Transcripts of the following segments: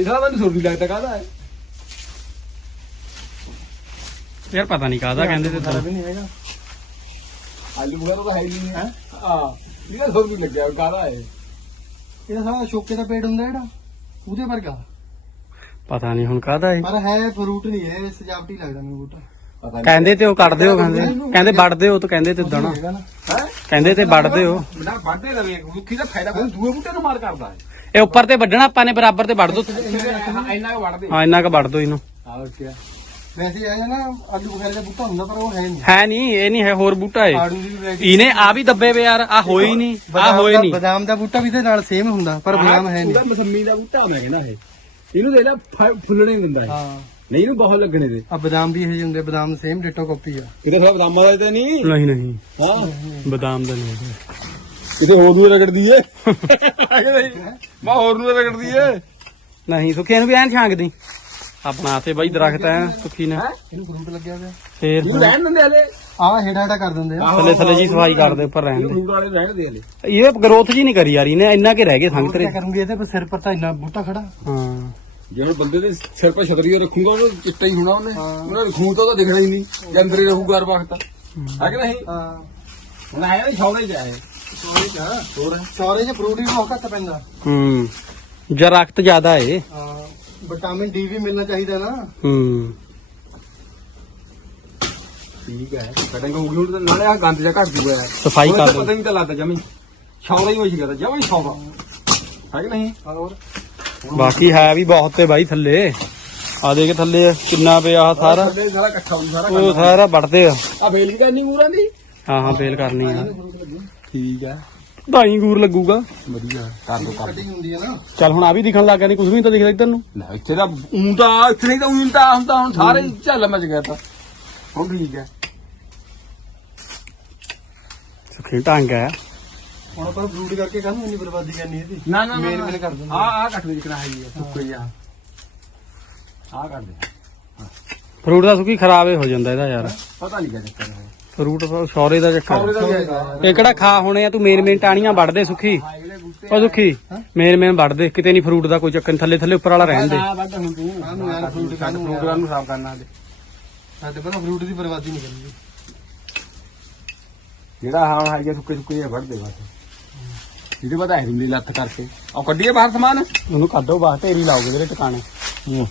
ਇਹ ਸਾਲਾ ਮੈਨੂੰ ਸੁਰ ਵੀ ਲੱਗਦਾ ਕਾਹਦਾ ਹੈ? ਯਾਰ ਪਤਾ ਨਹੀਂ ਕਾਹਦਾ ਕਹਿੰਦੇ ਤੇ ਪਤਾ ਵੀ ਨਹੀਂ ਹੈਗਾ। ਆਲੂ ਵਗੈਰਾ ਤਾਂ ਹੈ ਨਹੀਂ ਹੈ। ਹਾਂ ਇਹਦਾ ਸੁਰ ਵੀ ਲੱਗਿਆ ਕਾਹਦਾ ਹੈ ਇਹਦਾ ਸਾਰਾ ਸ਼ੋਕੇ ਦਾ ਪੇੜ ਹੁੰਦਾ ਜਿਹੜਾ ਉਹਦੇ ਵਰਗਾ। ਪਤਾ ਨਹੀਂ ਹੁਣ ਕਾਹਦਾ ਹੈ ਪਰ ਹੈ ਫਰੂਟ ਨਹੀਂ ਹੈ ਸਜਾਵਟੀ ਲੱਗਦਾ ਮੈਨੂੰ ਬੂਟਾ। ਪਤਾ ਨਹੀਂ। ਕਹਿੰਦੇ ਤੇ ਉਹ ਕੱਢਦੇ ਹੋ ਕਹਿੰਦੇ। ਕਹਿੰਦੇ ਵੱਢਦੇ ਹੋ ਤਾਂ ਕਹਿੰਦੇ ਤੇ ਦਣਾ। ਹੈਗਾ ਨਾ। ਹੈ? ਕਹਿੰਦੇ ਤੇ ਵੱਢਦੇ ਹੋ। ਬਣਾ ਵੱਢਦੇ ਰਵੇ ਰੁੱਖੀ ਦਾ ਫਾਇਦਾ ਕੋਈ ਦੂਏ ਬੂਟੇ ਨੂੰ ਮਾਰ ਕਰਦਾ ਹੈ। ਇਹ ਉੱਪਰ ਤੇ ਵੱਢਣਾ ਆਪਾਂ ਨੇ ਬਰਾਬਰ ਤੇ ਵੱਢ ਦੋ। ਇੰਨਾ ਕੁ ਵੱਢਦੇ ਹਾਂ ਇੰਨਾ ਕ ਵੱਢ ਦੋ ਇਹਨੂੰ। ਹਾਂ ਵੈਸੇ ਇਹ ਨਾ ਆਲੂ ਬੁਖਾਰੇ ਦਾ ਬੂਟਾ ਹੁੰਦਾ ਪਰ ਉਹ ਹੈ ਨਹੀਂ। ਹੈ ਨਹੀਂ ਇਹ ਨਹੀਂ ਹੈ ਹੋਰ ਬੂਟਾ ਏ। ਆੜੂ ਦੀ ਵੀ variety ਇਹਨੇ ਆ ਵੀ ਦੱਬੇ ਵੇ ਯਾਰ ਆ ਹੋਏ ਹੀ ਨਹੀਂ ਆ ਦਾ- ਨਹੀਂ। ਬਦਾਮ ਦਾ ਬੂਟਾ ਵੀ ਇਹਦੇ ਨਾਲ ਸੇਮ ਹੁੰਦਾ ਪਰ ਬਦਾਮ ਹੈ ਨਹੀਂ। ਉਹਦਾ ਮਸੰਮੀ ਦਾ ਬੂਟਾ ਹੁੰਦਾ ਕਹਿੰਦਾ ਇਹ। ਇਹਨੂੰ ਦੇ ਲੈ ਫੁੱਲਣੇ ਦਿੰਦਾ ਇਹ। ਹਾਂ। ਨਹੀਂ ਇਹਨੂੰ ਬਹੁਤ ਲੱਗਣੇ ਦੇ। ਆ ਬਦਾਮ ਵੀ ਇਹ ਜਿਹੇ ਹੁੰਦੇ ਬਦਾਮ ਸੇਮ ਡਿਟੋ ਕਾਪੀ ਆ। ਕਿਤੇ ਥੋੜਾ ਬਦਾਮਾਂ ਦਾ ਤਾਂ ਨਹੀਂ। ਨਹੀਂ ਨਹੀਂ। ਹਾਂ। ਬਦਾਮ ਦਾ ਨਹੀਂ ਹੈਗਾ। ਕਿਤੇ ਹੋਰ ਨੂੰ ਰਗੜਦੀ ਏ। ਮੈਂ ਹੋਰ ਨੂੰ ਰਗੜਦੀ ਏ। ਨਹੀਂ ਸੁੱਖੀ ਨੂੰ ਵੀ ਐਨ ਛਾਂਕਦੀ ਆਪਣਾ ਤੇ ਬਾਈ ਦਰਖਤ ਐ ਸੁੱਖੀ ਨੇ। ਇਹਨੂੰ ਫਰੂਟ ਲੱਗਿਆ ਹੋਇਆ। ਫੇਰ ਇਹਨੂੰ ਰਹਿਣ ਦਿੰਦੇ ਹਲੇ? ਆ ਹੇਠਾ ਹੇਠਾ ਕਰ ਦਿੰਦੇ ਆ। ਥੱਲੇ ਥੱਲੇ ਜੀ ਸਫ਼ਾਈ ਕਰਦੇ ਉੱਪਰ ਰਹਿਣ ਇਹਨੂੰ ਫਰੂਟ ਵਾਲੇ ਰਹਿਣ ਦੇ ਹਲੇ। ਦੇ ਇਹ ਗਰੋਥ ਜੀ ਨਹੀਂ ਕਰੀ ਯਾਰ ਇਹਨੇ ਇੰਨਾ ਕੇ ਰਹਿ ਗਏ ਸੰਗਤਰੇ ਕਰੂੰਗੀ ਇਹਦੇ ਪਰ ਸਿਰ ਪਰ ਤਾਂ ਇੰਨਾ ਬੂਟਾ ਖੜਾ। ਹਾਂ। ਜੇ ਹੁਣ ਬੰਦੇ ਦੇ ਸਿਰ 'ਤੇ ਛਤਰੀ ਰੱਖੂਗਾ ਉਹਨੂੰ ਚਿੱਟਾ ਹੀ ਹੋਣਾ ਉਹਨੇ। ਉਹਨੇ ਖੂਨ ਤਾਂ ਉਹਦਾ ਦਿਖਣਾ ਹੀ ਨਹੀਂ ਜੇ ਅੰਦਰ ਹੀ ਰਹੂਗਾ ਹਰ ਵਕਤ। ਹੈ। ਕਿ ਨਹੀਂ? ਹਾਂ। ਹੁਣ ਆਇਆ ਛੌੜੇ ਚ ਆਏ ਚੌਰੇ ਚ ਹੋਰ ਚੌਰੇ ਚ ਫਰੂਟ ਵੀ ਬਹੁਤ ਘੱਟ ਪੈਂਦਾ। ਹੂੰ। ਜਰ ਰਕਤ ਜ਼ਿਆਦਾ ਏ। ਹਾਂ ਵਿਟਾਮਿਨ ਡੀ ਵੀ ਮਿਲਣਾ ਚਾਹੀਦਾ ਨਾ। ਹੂੰ। ਠੀਕ ਹੈ ਕਟਿੰਗ ਹੋ ਗਈ ਹੁਣ ਤਾਂ ਨਾਲੇ ਆ ਗੰਦ ਜਿਹਾ ਘੱਟ ਜੂਗਾ। ਯਾਰ ਸਫ਼ਾਈ ਕਰ ਪਤਾ ਨਹੀਂ ਤਾਂ ਲੱਗਦਾ ਜਮੀ। ਛੌੜਾ ਹੀ ਹੋਈ ਸੀਗਾ ਜਮੀ ਛੌੜਾ ਹੈ ਕਿ ਨਹੀਂ? ਹੋਰ? ਬਾਕੀ ਹੈ ਵੀ ਬਹੁਤ ਤੇ ਬਾਈ ਥੱਲੇ। ਆ ਦੇਖ ਥੱਲੇ ਕਿੰਨਾ ਪਿਆ ਸਾਰਾ। ਥੱਲੇ ਸਾਰਾ ਇਕੱਠਾ ਹੋਈ ਸਾਰਾ ਉਹ ਸਾਰਾ ਵੱਢਦੇ ਆ। ਆ ਬੇਲ ਵੀ ਕਰਨੀ ਮੂਰਾਂ ਦੀ? ਹਾਂ ਹਾਂ ਬੇਲ ਕਰਨੀ ਆ। ਠੀਕ ਹੈ ਢਾਈ ਗੂਰ ਲੱਗੂਗਾ। ਵਧੀਆ ਕਰ ਦੋ ਕਰ ਕਟਿੰਗ ਹੁੰਦੀ ਹੈ ਨਾ। ਚੱਲ ਹੁਣ ਆ ਵੀ ਦਿਖਣ ਲੱਗ ਗਿਆ ਨਹੀਂ ਕੁਝ ਵੀ ਨਹੀਂ ਤਾਂ ਦਿਖਦਾ ਇੱਧਰ ਨੂੰ। ਲੈ ਇੱਥੇ ਤਾਂ ਊਂ ਤਾਂ ਇੱਥੇ ਨਹੀਂ ਤਾਂ ਊਂ ਤਾਂ ਹੁੰਦਾ ਹੁਣ ਸਾਰੇ ਹੀ। ਝੱਲ ਮਚ ਗਿਆ ਤਾਂ। ਹੁਣ ਠੀਕ ਹੈ ਸੁਖੀ ਢੰਗ ਹੈ। ਹੁਣ ਆਪਾਂ ਫਰੂਟ ਕਰਕੇ ਕਾਹਨੂੰ ਇੰਨੀ ਬਰਬਾਦੀ ਕਰਨੀ ਇਹਦੀ? ਨਾ ਨਾ ਮੇਨ ਮੇਨ ਕਰ ਦਿੰਦੇ ਆ ਆ। ਕੱਟ ਦੇ ਜਿਕਣਾ ਹੈ ਜੀ ਸੁੱਕਾ ਆ। ਆ ਕਰ ਦੇ। ਫਰੂਟ ਦਾ ਸੁਖੀ ਖਰਾਬ ਹੀ ਹੋ ਜਾਂਦਾ ਇਹਦਾ ਯਾਰ। ਪਤਾ ਨਹੀਂ ਕਿਆ ਚੱਕਰ ਹੈ। ਫਰੂਟ ਸ਼ੌਰੇ ਦਾ ਚੱਕਰ ਇਹ ਕਿਹੜਾ ਖਾ ਹੋਣੇ ਆ? ਤੂੰ ਮੇਨ ਮੇਨ ਟਾਣੀਆਂ ਵੱਢਦੇ ਸੁਖੀ। ਉਹ ਸੁਖੀ ਮੇਨ ਮੇਨ ਵੱਢਦੇ। ਕਿਤੇ ਨਹੀਂ ਫਰੂਟ ਦਾ ਕੋਈ ਚੱਕਰ ਨੀ, ਥੱਲੇ ਥੱਲੇ ਉੱਪਰ ਵਾਲਾ ਰਹਿਣ ਦੇ। ਆ ਵੱਡ ਹੁਣ ਤੂੰ। ਕਾਹਨੂੰ ਯਾਰ ਫਰੂਟ ਕਾਹਨੂੰ ਫਰੂਟ ਨੂੰ ਸਾਫ਼ ਕਰਨਾ ਦੇ ਸਾਡੇ ਪਹਿਲਾਂ ਫਰੂਟ ਦੀ ਬਰਬਾਦੀ ਨਹੀਂ ਕਰਨੀ। ਜਿਹੜਾ ਹਾਂ ਹਾਈਏ ਸੁੱਕੇ ਸੁੱਕੇ ਜਿਹੇ ਵੱਢ ਦੇ ਬਸ। ਜਿਹਦੇ ਹੈ ਹੁੰਦੀ ਲੱਤ ਕਰਕੇ। ਉਹ ਕੱਢੀਏ ਬਾਹਰ ਸਮਾਨ। ਉਹਨੂੰ ਕੱਢੋ ਬਾਹਰ ਢੇਰੀ ਲਾਓਗੇ ਜਿਹੜੇ ਟਿਕਾਣੇ।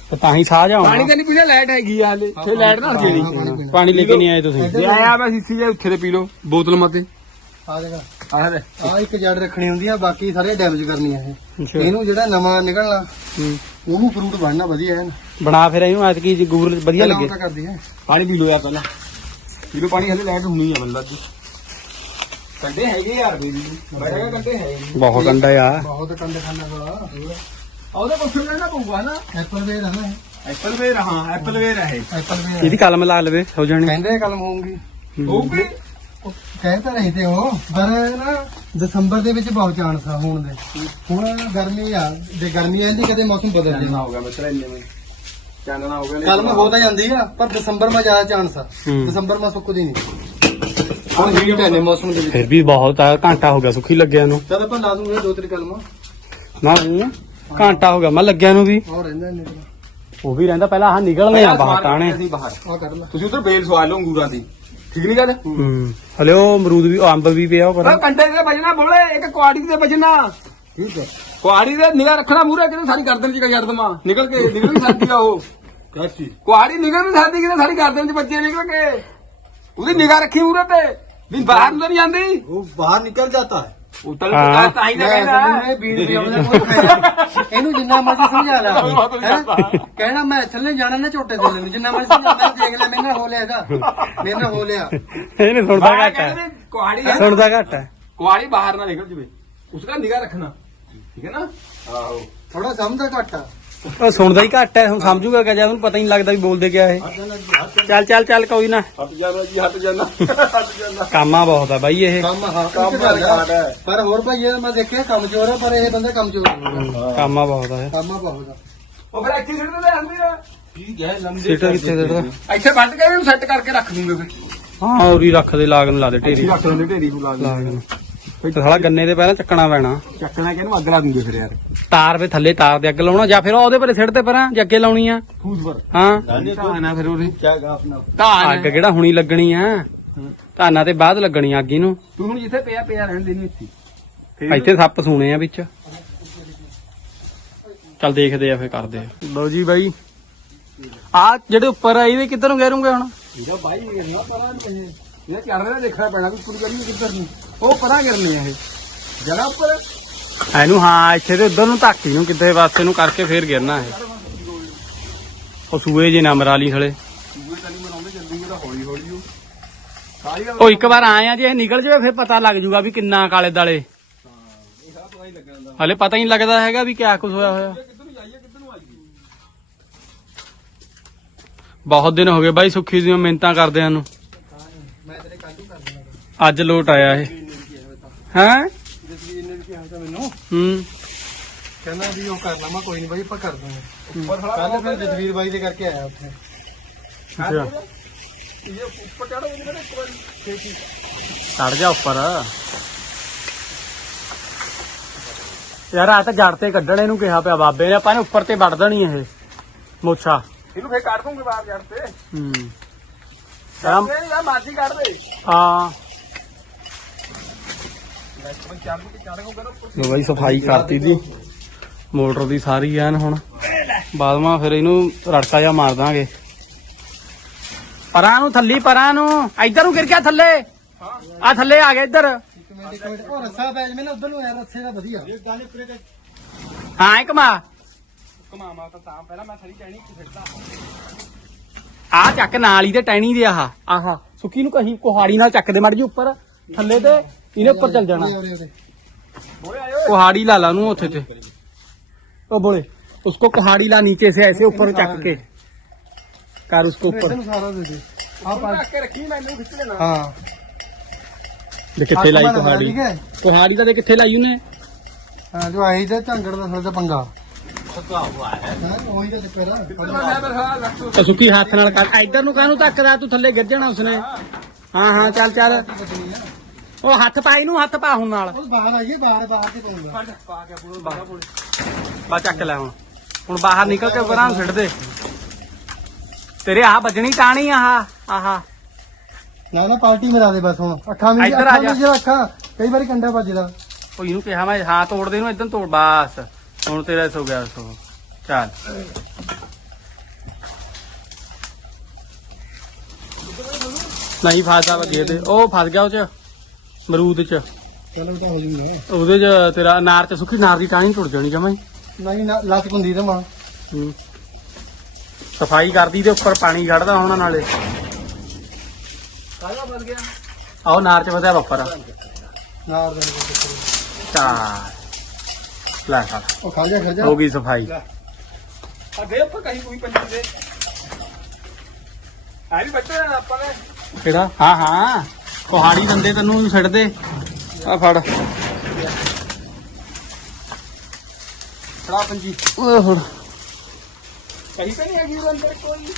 ਤੇ ਤਾਂ ਹੀ ਸਾਹ ਪਾਣੀ ਜਾਉਂਗਾ ਤਾਂ ਨਹੀਂ ਪੀਣਾ ਲਾਈਟ ਹੈਗੀ ਆ ਹਲੇ। ਫੇ ਲਾਈਟ ਨਾਲ ਜਿਹੜੀ ਪਾਣੀ ਲੈ ਕੇ ਨਹੀਂ ਆਏ ਤੁਸੀਂ। ਜੇ ਆਇਆ ਮੈਂ ਸੀਸੀ ਜੇ ਉੱਥੇ ਤੇ ਪੀ ਲਓ ਬੋਤਲ ਮਤੇ ਆ ਜਗਾ ਆਹ ਦੇ ਆ ਇੱਕ ਜੜ ਰੱਖਣੀ ਹੁੰਦੀ ਆ ਬਾਕੀ ਸਾਰੇ ਡੈਮੇਜ ਕਰਨੀਆਂ ਇਹ। ਅੱਛਾ। ਇਹਨੂੰ ਜਿਹੜਾ ਨਵਾਂ ਨਿਕਲਣਾ। ਉਹਨੂੰ ਫਰੂਟ ਬਣਨਾ ਵਧੀਆ ਹੈ ਬਣਾ ਫਿਰ ਇਹਨੂੰ ਐਤਕੀ ਜੀ ਗੂਰ ਵਧੀਆ ਲੱਗੇ। ਤਾਂ ਪਾਣੀ ਪੀ ਲਓ ਯਾਰ ਪਹਿਲਾਂ। ਪੀ ਲਓ ਪਾਣੀ ਹਲੇ ਲਾਈਟ ਹੋਣੀ ਆ ਬੰਦਾ ਦੀ ਕੰਡੇ ਹੈਗੇ ਯਾਰ ਵੀ ਮੈਂ ਕਿਹਾ ਕੰਡੇ ਹੈ ਬਹੁਤ ਅੰਡਾ ਆ। ਬਹੁਤ ਕੰਡੇ ਖਾਣਾ ਵਾਲਾ ਉਹਦੇ ਕੋਲ ਲੈਣਾ ਪਊਗਾ ਨਾ? ਐਪਲ ਵੇਰ ਹੈ ਨਾ। ਐਪਲ ਵੇਰ ਹਾਂ ਐਪਲ ਵੇਰ ਹੈ ਐਪਲ ਵੇਰ ਇਹਦੀ ਕਲਮ ਲਾ ਲਵੇ ਹੋ ਜਾਣੀ। ਕਹਿੰਦੇ ਕਲਮ ਹੋਊਗੀ। ਹੋਊਗੀ? ਉਹ ਕਹਿ ਤਾਂ ਰਹੇ ਤੇ ਉਹ ਪਰ ਨਾ ਦਸੰਬਰ ਦੇ ਵਿੱਚ ਬਹੁਤ ਚਾਂਸ ਆ ਹੋਣ ਦੇ। ਹੁਣ ਗਰਮੀ ਆ ਜੇ ਗਰਮੀ ਆਂਦੀ ਕਦੇ ਮੌਸਮ ਬਦਲ ਚਾਨਣਾ ਜਾਂਦਾ ਹੋ ਗਿਆ ਮਿੱਤਰ ਇੰਨੇ ਵਿੱਚ। ਚਾਨਣਾ ਹੋ ਗਿਆ ਕਲਮ ਹੋ ਤਾਂ ਜਾਂਦੀ ਆ ਪਰ ਦਸੰਬਰ ਮਾ ਜ਼ਿਆਦਾ ਚਾਂਸ ਆ। ਹੂੰ। ਦਸੰਬਰ ਮਾ ਸੁੱਕਦੀ ਨਹੀਂ। ਹੁਣ ਹੀਟ ਹੈ ਨੇ ਮੌਸਮ ਦੇ ਵਿੱਚ। ਫਿਰ ਵੀ ਬਹੁਤ ਆ ਘੰਟਾ ਹੋ ਗਿਆ ਸੁੱਖੀ ਲੱਗਿਆ ਨੂੰ। ਜਦ ਆਪਾਂ ਲਾ ਦੂੰਗੇ ਦੋ ਤਿੰਨ ਕਲਮਾਂ। ਨਾ ਊਂ ਘੰਟਾ ਹੋ ਗਿਆ ਮੈਂ ਲੱਗਿਆ ਨੂੰ ਵੀ। ਹੋਰ ਰਹਿੰਦਾ ਨਹੀਂ ਉਹ ਵੀ ਰਹਿੰਦਾ ਪਹਿਲਾਂ ਆਹ ਨਿਕਲਨੇ ਆ ਬਾਹਰ ਟਾਣੇ ਅਸੀਂ ਬਾਹਰ। ਆ ਕੱਢ ਲਾ। ਤੁਸੀਂ ਉਧਰ ਬੇਲ ਸਵਾਲ ਲਓ ਅੰਗੂਰਾਂ ਦੀ। ਠੀਕ ਨਹੀਂ ਗੱਲ? ਹੂੰ। ਹਲੇ ਉਹ ਅਮਰੂਦ ਵੀ ਉਹ ਅੰਬ ਵੀ ਪਿਆ ਉਹ ਉਹ ਪਰ ਕੰਡੇ ਦੇ ਵਜਣਾ ਬੋਲੇ ਇੱਕ ਕੁਆੜੀ ਦੇ ਵਜਣਾ। ਠੀਕ ਹੈ। ਕੁਆੜੀ ਦੇ ਨਿਗਾਹ ਰੱਖਣਾ ਮੂਰੇ ਕਿਤੇ ਸਾਰੀ ਗਰਦਨ ਚ ਜੜ ਦਮਾ ਨਿਕਲ ਕੇ ਨਿਕਲ ਨਹੀਂ ਸਕਦੀ ਆ ਉਹ। ਕਾਚੀ। ਕੁਆੜੀ ਨਿਕਲ ਨਹੀਂ ਸਕਦੀ ਕਿਤੇ ਸਾਰੀ ਗਰਦਨ ਚ ਬੱਚੇ ਨਿਕਲ ਕੇ। ਉਹਦੀ ਨਿਗਾਹ ਰੱਖੀ ਮੂਰੇ ਤੇ। ਵੀ ਬਾਹਰ ਨੂੰ ਤਾਂ ਨਹੀਂ ਜਾਂਦੀ ਉਹ ਬਾਹਰ ਨਿਕਲ ਜਾਂਦਾ ਹੈ। ਉਹ ਹਾਂ। ਤਾਂ ਹੀ ਤਾਂ ਮੈਂ ਕਹਿੰਦਾ। ਇਹ ਕੋਈ ਫਾਇਦਾ। ਨਹੀਂ। ਇਹਨੂੰ ਜਿੰਨਾ ਮਰਜ਼ੀ ਸਮਝਾ ਲੈ। ਹੈਂ? ਕਹਿਣਾ ਮੈਂ ਥੱਲੇ ਜਾਣਾ ਨਾ ਝੋਟੇ ਥੱਲੇ ਨੂੰ। ਜਿੰਨਾ ਮਰਜ਼ੀ ਸਮਝਾ ਮੈਂ ਦੇਖ ਲੈ ਮੇਰੇ ਨਾਲ ਹੋ ਲਿਆ ਇਹਦਾ। ਮੇਰੇ ਨਾਲ ਹੋ ਲਿਆ। ਇਹਨੇ ਸੁਣਦਾ ਮੈਂ ਘੱਟ ਕਹਿੰਦਾ ਹੈ ਵੀ ਕੁਆੜੀ ਹੈ ਸੁਣਦਾ ਘੱਟ ਹੈ। ਕੁਆੜੀ ਬਾਹਰ ਨਾ ਨਿਕਲ ਜਵੇ। ਉਸका ਨਿਗਾਹ ਰੱਖਣਾ। ਠੀਕ ਹੈ ਨਾ? ਆਓ ਥੋੜਾ ਸਮਝਦਾ ਘੱਟ ਆ। ਉਹ ਸੁਣਦਾ ਹੀ ਘੱਟ ਹੈ ਹੁਣ ਸਮਝੂਗਾ ਕਿ ਜਦ ਉਹਨੂੰ ਪਤਾ ਹੀ ਨਹੀਂ ਲੱਗਦਾ ਵੀ ਬੋਲਦੇ ਕਿਆ ਇਹ। ਚੱਲ ਚੱਲ ਚੱਲ ਕੋਈ ਨਾ। ਹਟ ਜਾਣਾ ਜੀ ਹਟ ਜਾਣਾ ਹਟ ਜਾਣਾ। ਕਾਮਾ ਬਹੁਤ ਆ ਬਾਈ ਇਹ। ਕੰਮ ਹਾਂ ਹੈ। ਪਰ ਹੋਰ ਭਾਈ ਇਹ ਮੈਂ ਦੇਖਿਆ ਕਮਜ਼ੋਰ ਹੈ ਪਰ ਇਹ ਬੰਦਾ ਕਮਜ਼ੋਰ ਨਹੀਂ ਕਾਮਾ ਬਹੁਤ ਆ ਇਹ। ਕੰਮ ਬਹੁਤ ਆ। ਉਹ ਫਿਰ ਇੱਥੇ ਸਿੱਟ ਦੇ ਆਂਦੀ ਆ। ਠੀਕ ਹੈ ਲੰਬੇ ਸੀਟਾਂ ਕਿੱਥੇ ਸਿੱਟਦਾ? ਇੱਥੇ ਵੱਢ ਕੇ ਇਹਨੂੰ ਸੈੱਟ ਕਰਕੇ ਰੱਖ ਦੂੰਗੇ ਫਿਰ। ਹਾਂ ਉਰੀ ਰੱਖ ਦੇ ਲਾਗ ਨੂੰ ਲਾ ਦੇ ਢੇਰੀ। ਰੱਖ ਢੇਰੀ ਨੂੰ ਲਾ ਲਾਗ ਨੂੰ ਤੇ ਸਾਲਾ ਗੰਨੇ ਦੇ ਪਹਿਲਾਂ ਚੱਕਣਾ ਪੈਣਾ। ਚੱਕਣਾ ਕਿ ਇਹਨੂੰ ਅੱਗ ਲਾ ਦੂੰਗੇ ਫਿਰ ਯਾਰ। ਤਾਰ ਵੇ ਥੱਲੇ ਤਾਰ ਦੇ ਅੱਗ ਲਾਉਣਾ ਜਾਂ ਫਿਰ ਉਹਦੇ ਪਰੇ ਸਿੱਟ ਤੇ ਪਰਾਂ ਜੇ ਅੱਗੇ ਲਾਉਣੀ ਆ। ਫੂਸ ਪਰ। ਹਾਂ। ਧਾਨਾ ਫਿਰ ਉਹਦੇ। ਅੱਗ ਧਾਨ। ਕਿਹੜਾ ਹੁਣੀ ਲੱਗਣੀ ਆ? ਧਾਨਾਂ ਤੇ ਬਾਅਦ ਲੱਗਣੀ ਆ ਅੱਗ ਇਹਨੂੰ। ਤੂੰ ਹੁਣ ਜਿੱਥੇ ਪਿਆ ਪਿਆ ਰਹਿਣ ਦੇ ਨਹੀਂ ਇੱਥੇ। ਇੱਥੇ ਸੱਪ ਸੂਣੇ ਆ ਵਿੱਚ। ਚੱਲ ਦੇਖਦੇ ਆ ਫੇਰ ਕਰਦੇ ਆ। ਲਓ ਜੀ ਬਾਈ। ਆ ਜਿਹੜੇ ਉੱਪਰ ਆ ਇਹਦੇ ਕਿੱਧਰ ਨੂੰ ਗੈਰੂਗੇ ਹੁਣ? ਇਹਦਾ ਬਾਈ ਗਿਰਨਾ ਪਰਾਂ ਨਹੀਂ ਇਹ ਇਹ ਚੜ ਰਿਹਾ ਦੇਖਣਾ ਪੈਣਾ ਵੀ ਕੁੜੀ ਕਰੀ ਕਿੱਧਰ ਨੂੰ। ਉਹ ਪਰਾਂ ਗਿਰਨੇ ਆ ਇਹ। ਜਰਾ ਉੱਪਰ। ਇਹਨੂੰ ਹਾਂ ਇੱਥੇ ਤੇ ਉਧਰ ਨੂੰ ਧਾਕੀ ਨੂੰ ਕਿੱਥੇ ਪਾਸੇ ਨੂੰ ਕਰਕੇ ਫੇਰ ਗਿਰਨਾ ਇਹ। ਉਹ ਸੂਏ ਜੇ ਨਾ ਮਰਾ ਲਈ ਹਲੇ ਦੂਏ ਤਲੀ ਮਰਾਉਂਦੇ ਜਲਦੀ ਇਹਦਾ ਹੌਲੀ ਹੌਲੀ ਉਹ ਸਾਰੀ ਗੱਲ ਉਹ ਇੱਕ ਵਾਰ ਆਏ ਆ ਜੇ ਇਹ ਨਿਕਲ ਜਾਵੇ ਫੇਰ ਪਤਾ ਲੱਗ ਜੂਗਾ ਵੀ ਕਿੰਨਾ ਕਾਲੇ ਦਾਲੇ। ਦਾ। ਹਲੇ ਪਤਾ ਹੀ ਨਹੀਂ ਲੱਗਦਾ ਹੈਗਾ ਵੀ ਕਿਆ ਕੁਝ ਹੋਇਆ ਹੋਇਆ। ਬਹੁਤ ਦਿਨ ਹੋ ਗਏ ਬਾਈ ਸੁੱਖੀ ਦੀਆਂ ਮਿੰਤਾਂ ਕਰਦਿਆਂ ਨੂੰ ਮੈਂ ਤੇਰੇ ਕਾਟੂ ਕਰ ਦੇਣਾ ਅੱਜ ਲੋਟ ਆਇਆ ਇਹ। ਹੈ? ਜਸਵੀਰ ਨੇ ਵੀ ਕਿਹਾ ਤਾਂ ਮੈਨੂੰ ਹੂੰ। ਕਹਿੰਦਾ ਵੀ ਉਹ ਕਰਨਾ ਮੈਂ ਕੋਈ ਨਹੀਂ ਬਾਈ ਆਪਾਂ ਕਰ ਦੂੰਗੇ। ਉੱਪਰ ਕੱਲ ਫਿਰ ਜਸਵੀਰ ਬਾਈ ਦੇ ਕਰਕੇ ਆਇਆ ਉੱਥੇ। ਅੱਛਾ। ਇਹ ਉੱਪਰ ਚੜੋ ਇਹਦੇ ਨਾਲ ਇੱਕ ਵਾਰੀ ਛੇਤੀ ਚੜ ਜਾ ਉੱਪਰ। ਯਾਰ ਆ ਤਾਂ ਜੜ ਤੇ ਕੱਢਣ ਇਹਨੂੰ ਕਿਹਾ ਪਿਆ ਬਾਬੇ ਨੇ ਆਪਾਂ ਨੇ ਉੱਪਰ ਤੇ ਵੜ ਦੇਣੀ ਇਹ। ਮੋਛਾ। ਇਹਨੂੰ ਫੇਰ ਕੱਢ ਦੂੰਗੇ ਬਾਹਰ ਜੜ ਤੇ। ਹੂੰ। ਯਾਰ ਮਾਜੀ ਕੱਢ ਦੇ। ਹਾਂ ਲੈਕਟਰ ਚੱਲ ਕੇ ਚੜ੍ਹੋ ਕਰੋ ਲੋ ਬਾਈ, ਸਫ਼ਾਈ ਕਰਤੀ ਦੀ ਮੋਟਰ ਦੀ ਸਾਰੀ ਐਨ ਹੁਣ। ਬਾਦਮਾ ਫਿਰ ਇਹਨੂੰ ਰੜਕਾ ਜਾ ਮਾਰ ਦਾਂਗੇ। ਪਰਾਂ ਨੂੰ, ਥੱਲੀ ਪਰਾਂ ਨੂੰ। ਇੱਧਰ ਨੂੰ ਗਿਰ ਗਿਆ ਥੱਲੇ। ਆ ਥੱਲੇ ਆ ਗਿਆ ਇੱਧਰ। ਉਹ ਰੱਸਾ ਪੈ ਜਵੇਂ ਨਾ ਉਧਰ ਨੂੰ ਆਇਆ ਰੱਸੇ ਦਾ ਵਧੀਆ ਹਾਂ, ਇੱਕ ਮਾ। ਕਮਾ ਮਾ ਤਾਂ ਤਾਂ ਪਹਿਲਾਂ ਮੈਂ ਥੜੀ ਕਹਿਣੀ ਫਿਰਦਾ ਆ ਚੱਕ ਨਾਲ ਹੀ ਤੇ ਟੈਣੀ ਦੇ ਆਹ। ਆਹ, ਸੁੱਕੀ ਨੂੰ ਕਹੀ, ਕੁਹਾੜੀ ਨਾਲ ਚੱਕ ਦੇ ਮੜ ਜੀ ਉੱਪਰ। ਥੱਲੇ ਤੇ ਇਹਨੇ ਉੱਪਰ ਚੱਲ ਜਾਣਾ ਉਰੇ ਉਰੇ ਬੋਲੇ ਆਇਓ कुहाड़ी ला ला नू उथे थे ओ बोले उसको कुहाड़ी ला नीचे से ऐसे ऊपर चक के कर उसको ਇੱਧਰ ऊपर ਨੂੰ ਸਾਰਾ ਦੇ ਦੇ ਆ ਪਾ ਢੱਕ ਕੇ ਰੱਖੀ ਮੈਨੂੰ ਖਿੱਚ ਲੈਣਾ ਹਾਂ देख किथे लाई ਆਸਮਾਨ ਵਾਲਾ, कुहाड़ी ਠੀਕ ਹੈ कुहाड़ी का देख किथे लाई उन्हें ਹਾਂ ਜੋ ਆਈ ਤੇ ਝੰਗੜ ਦਾ ਥੋੜਾ ਪੰਗਾ ਹਾਂ ਉਹੀ ਤਾਂ ਚੱਕਰ ਆ ਮੈਂ ਬਸ ਹਾਂ ਲੱਖ तो सुखी हाथ नाल कर इधर नु कानू ਉਹ ਹੱਥ ਪਾ ਨੂੰ ਹੱਥ ਪਾ ਹੁਣ ਨਾਲ। ਉਹ ਬਾਹਰ ਆਈਏ ਬਾਹਰ ਬਾਹਰ ਤੇ ਪਾਉਂਦਾ ਪਾ ਬਾਹਰ। ਚੱਕ ਲੈ ਹੁਣ। ਹੁਣ ਬਾਹਰ ਨਿਕਲ ਕੇ ਬਰਾਂ ਛੱਡ ਦੇ। ਤੇਰੇ ਆਹ ਵੱਜਣੀ ਟਾਣੀ ਆਹ ਆਹ। ਨਾ ਨਾ ਪਾਰਟੀ ਮਰਾ ਦੇ ਬਸ ਹੁਣ। ਅੱਖਾਂ ਵਿੱਚ ਅੱਖਾਂ ਕਈ ਵਾਰੀ ਕਿਹਾ ਮੈਂ ਹਾਂ ਤੋੜ ਦੇ ਨੂੰ ਇਦਾਂ ਤੋੜ। ਬਾਸ ਹੁਣ ਤੇਰਾ ਸੋ ਗਿਆ ਸੋ ਚੱਲ। ਨਹੀਂ ਫਸਦਾ ਵਾ ਦੇ ਦੇ ਉਹ ਫਸ ਗਿਆ ਉਹ ਚ। ਮਰੂਦ ਚ। ਚਲੋ ਤਾਂ ਹੋ ਜੂਗਾ। ਉਹਦੇ ਚ ਤੇਰਾ ਅਨਾਰ ਚ ਸੁੱਕੀ ਨਾਰ ਦੀ ਟਾਣੀ ਟੁੱਟ ਜਾਣੀ ਜਮਾਈ ਨਹੀਂ ਨਾ ਲੱਤ ਕੁੰਦੀ ਤੇ ਮਾਂ ਸਫ਼ਾਈ ਕਰਦੀ ਤੇ ਉੱਪਰ ਪਾਣੀ ਛੱਡਦਾ ਹੁਣ ਨਾਲੇ। ਕਾਹਦਾ ਬਣ ਗਿਆ? ਆਓ ਨਾਰ ਚ ਵਧਿਆ ਉੱਪਰ ਨਾਰ ਦੇ ਚਾਰ। ਲੈ ਸਾਲਾ ਉਹ ਖਾ ਜਾ ਖਾ ਜਾ ਹੋ ਗਈ ਸਫ਼ਾਈ। ਦੇ ਉੱਪਰ ਕਹੀਂ ਕੋਈ ਪੰਜੀ ਦੇ ਆ ਵੀ ਬੱਚੇ ਆਪਾਂ ਨੇ। ਕਿਹੜਾ? ਹਾਂ ਹਾਂ। ਕੁਹਾੜੀ ਦੰਦੇ ਤੈਨੂੰ ਛੱਡ ਦੇ। ਆ ਫੜ। ਫੜਾ ਪੰਜੀ। ਓਏ ਹੁਣ ਕਹੀਂ ਤਾਂ ਨਹੀਂ ਹੈਗੀ ਉਹ ਅੰਦਰ ਕੋਈ।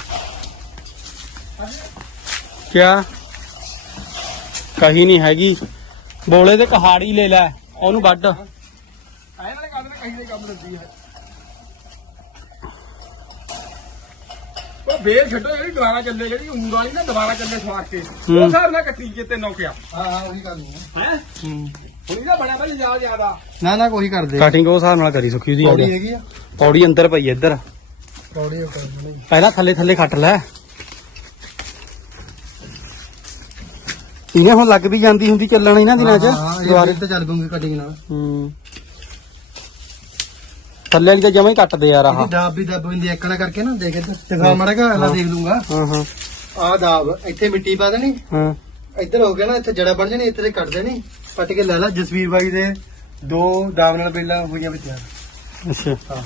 ਕਿਆ? ਕਹੀ ਨਹੀਂ ਹੈਗੀ। ਬੋਲੇ ਤੇ ਕਹਾੜੀ ਲੈ ਲੈ ਉਹਨੂੰ ਵੱਢ। ਆਏ ਨਾਲੇ ਕੰਮ ਨੇ ਕਹੀਂ ਦੇ ਕੰਮ ਦਿੰਦੀ ਹੈ ਉਹ ਬੇਲ ਛੱਡੋ ਜਿਹੜੀ ਦੁਬਾਰਾ ਚੱਲੇ ਜਿਹੜੀ ਉਂਗਲ ਵਾਲੀ ਨਾ ਦੁਬਾਰਾ ਚੱਲੇ ਸਵਾਰ ਕੇ। ਹੂੰ। ਉਹ ਹਿਸਾਬ ਨਾਲ ਕੱਟੀ ਜੇ ਤੇ ਨੌਕਿਆ ਹਾਂ ਹਾਂ ਉਹੀ ਕਰ ਲੂੰਗਾ ਹੈ? ਹੁਣ ਇਹਦਾ ਬਣਿਆ ਭਾਈ ਜ਼ਿਆਦਾ ਜ਼ਿਆਦਾ ਨਾ ਨਾ ਕੋਈ ਕਰ ਦੇ ਕਟਿੰਗ ਉਹ ਹਿਸਾਬ ਨਾਲ ਕਰੀ ਸੁੱਕੀ ਉਹਦੀ ਪੌੜੀ ਅੱਜ ਹੈਗੀ ਆ। ਪੌੜੀ ਅੰਦਰ ਪਈ ਇੱਧਰ। ਪੌੜੀ ਪਹਿਲਾਂ ਥੱਲੇ ਥੱਲੇ ਕੱਟ ਲੈ। ਇਹਨੇ ਹੁਣ ਲੱਗ ਵੀ ਜਾਂਦੀ ਹੁੰਦੀ ਚੱਲਣ ਇਹਨਾਂ ਦਿਨਾਂ ਚ ਹਾਂ ਇਹ ਤੇ ਚੱਲ ਪੂੰਗੀ ਕਟਿੰਗ ਨਾਲ। ਹੂੰ। ਥੱਲੇ ਵਾਲੀ ਤਾਂ ਜਮਾ ਹੀ ਕੱਟਦੇ ਯਾਰ ਆਹ। ਇਹਦੀ ਦਾਬ ਵੀ ਦੱਬ ਹੁੰਦੀ ਐਕਣਾ ਕਰਕੇ ਨਾ ਦੇਖ ਇੱਧਰ। ਦਿਖਾ ਮੜਾ ਕਾ ਅਲਾ ਦੇਖ ਲੂੰਗਾ। ਹਾਂ ਹਾਂ। ਆਹ ਦਾਬ ਇੱਥੇ ਮਿੱਟੀ ਪਾ ਦੇਣੀ। ਹਾਂ। ਇੱਧਰ ਹੋ ਗਿਆ ਨਾ ਇੱਥੇ ਜੜਾ ਬਣ ਜਾਣੀ ਇੱਥੇ ਤੇ ਕੱਟ ਦੇਣੀ। ਪੱਟ ਕੇ ਲੈ ਲੈ ਜਸਵੀਰ ਬਾਈ ਦੇ ਦੋ ਦਾਬ ਨਾਲ ਪਹਿਲਾਂ ਹੋਈਆਂ ਵਿੱਚ। ਅੱਛਾ। ਹਾਂ।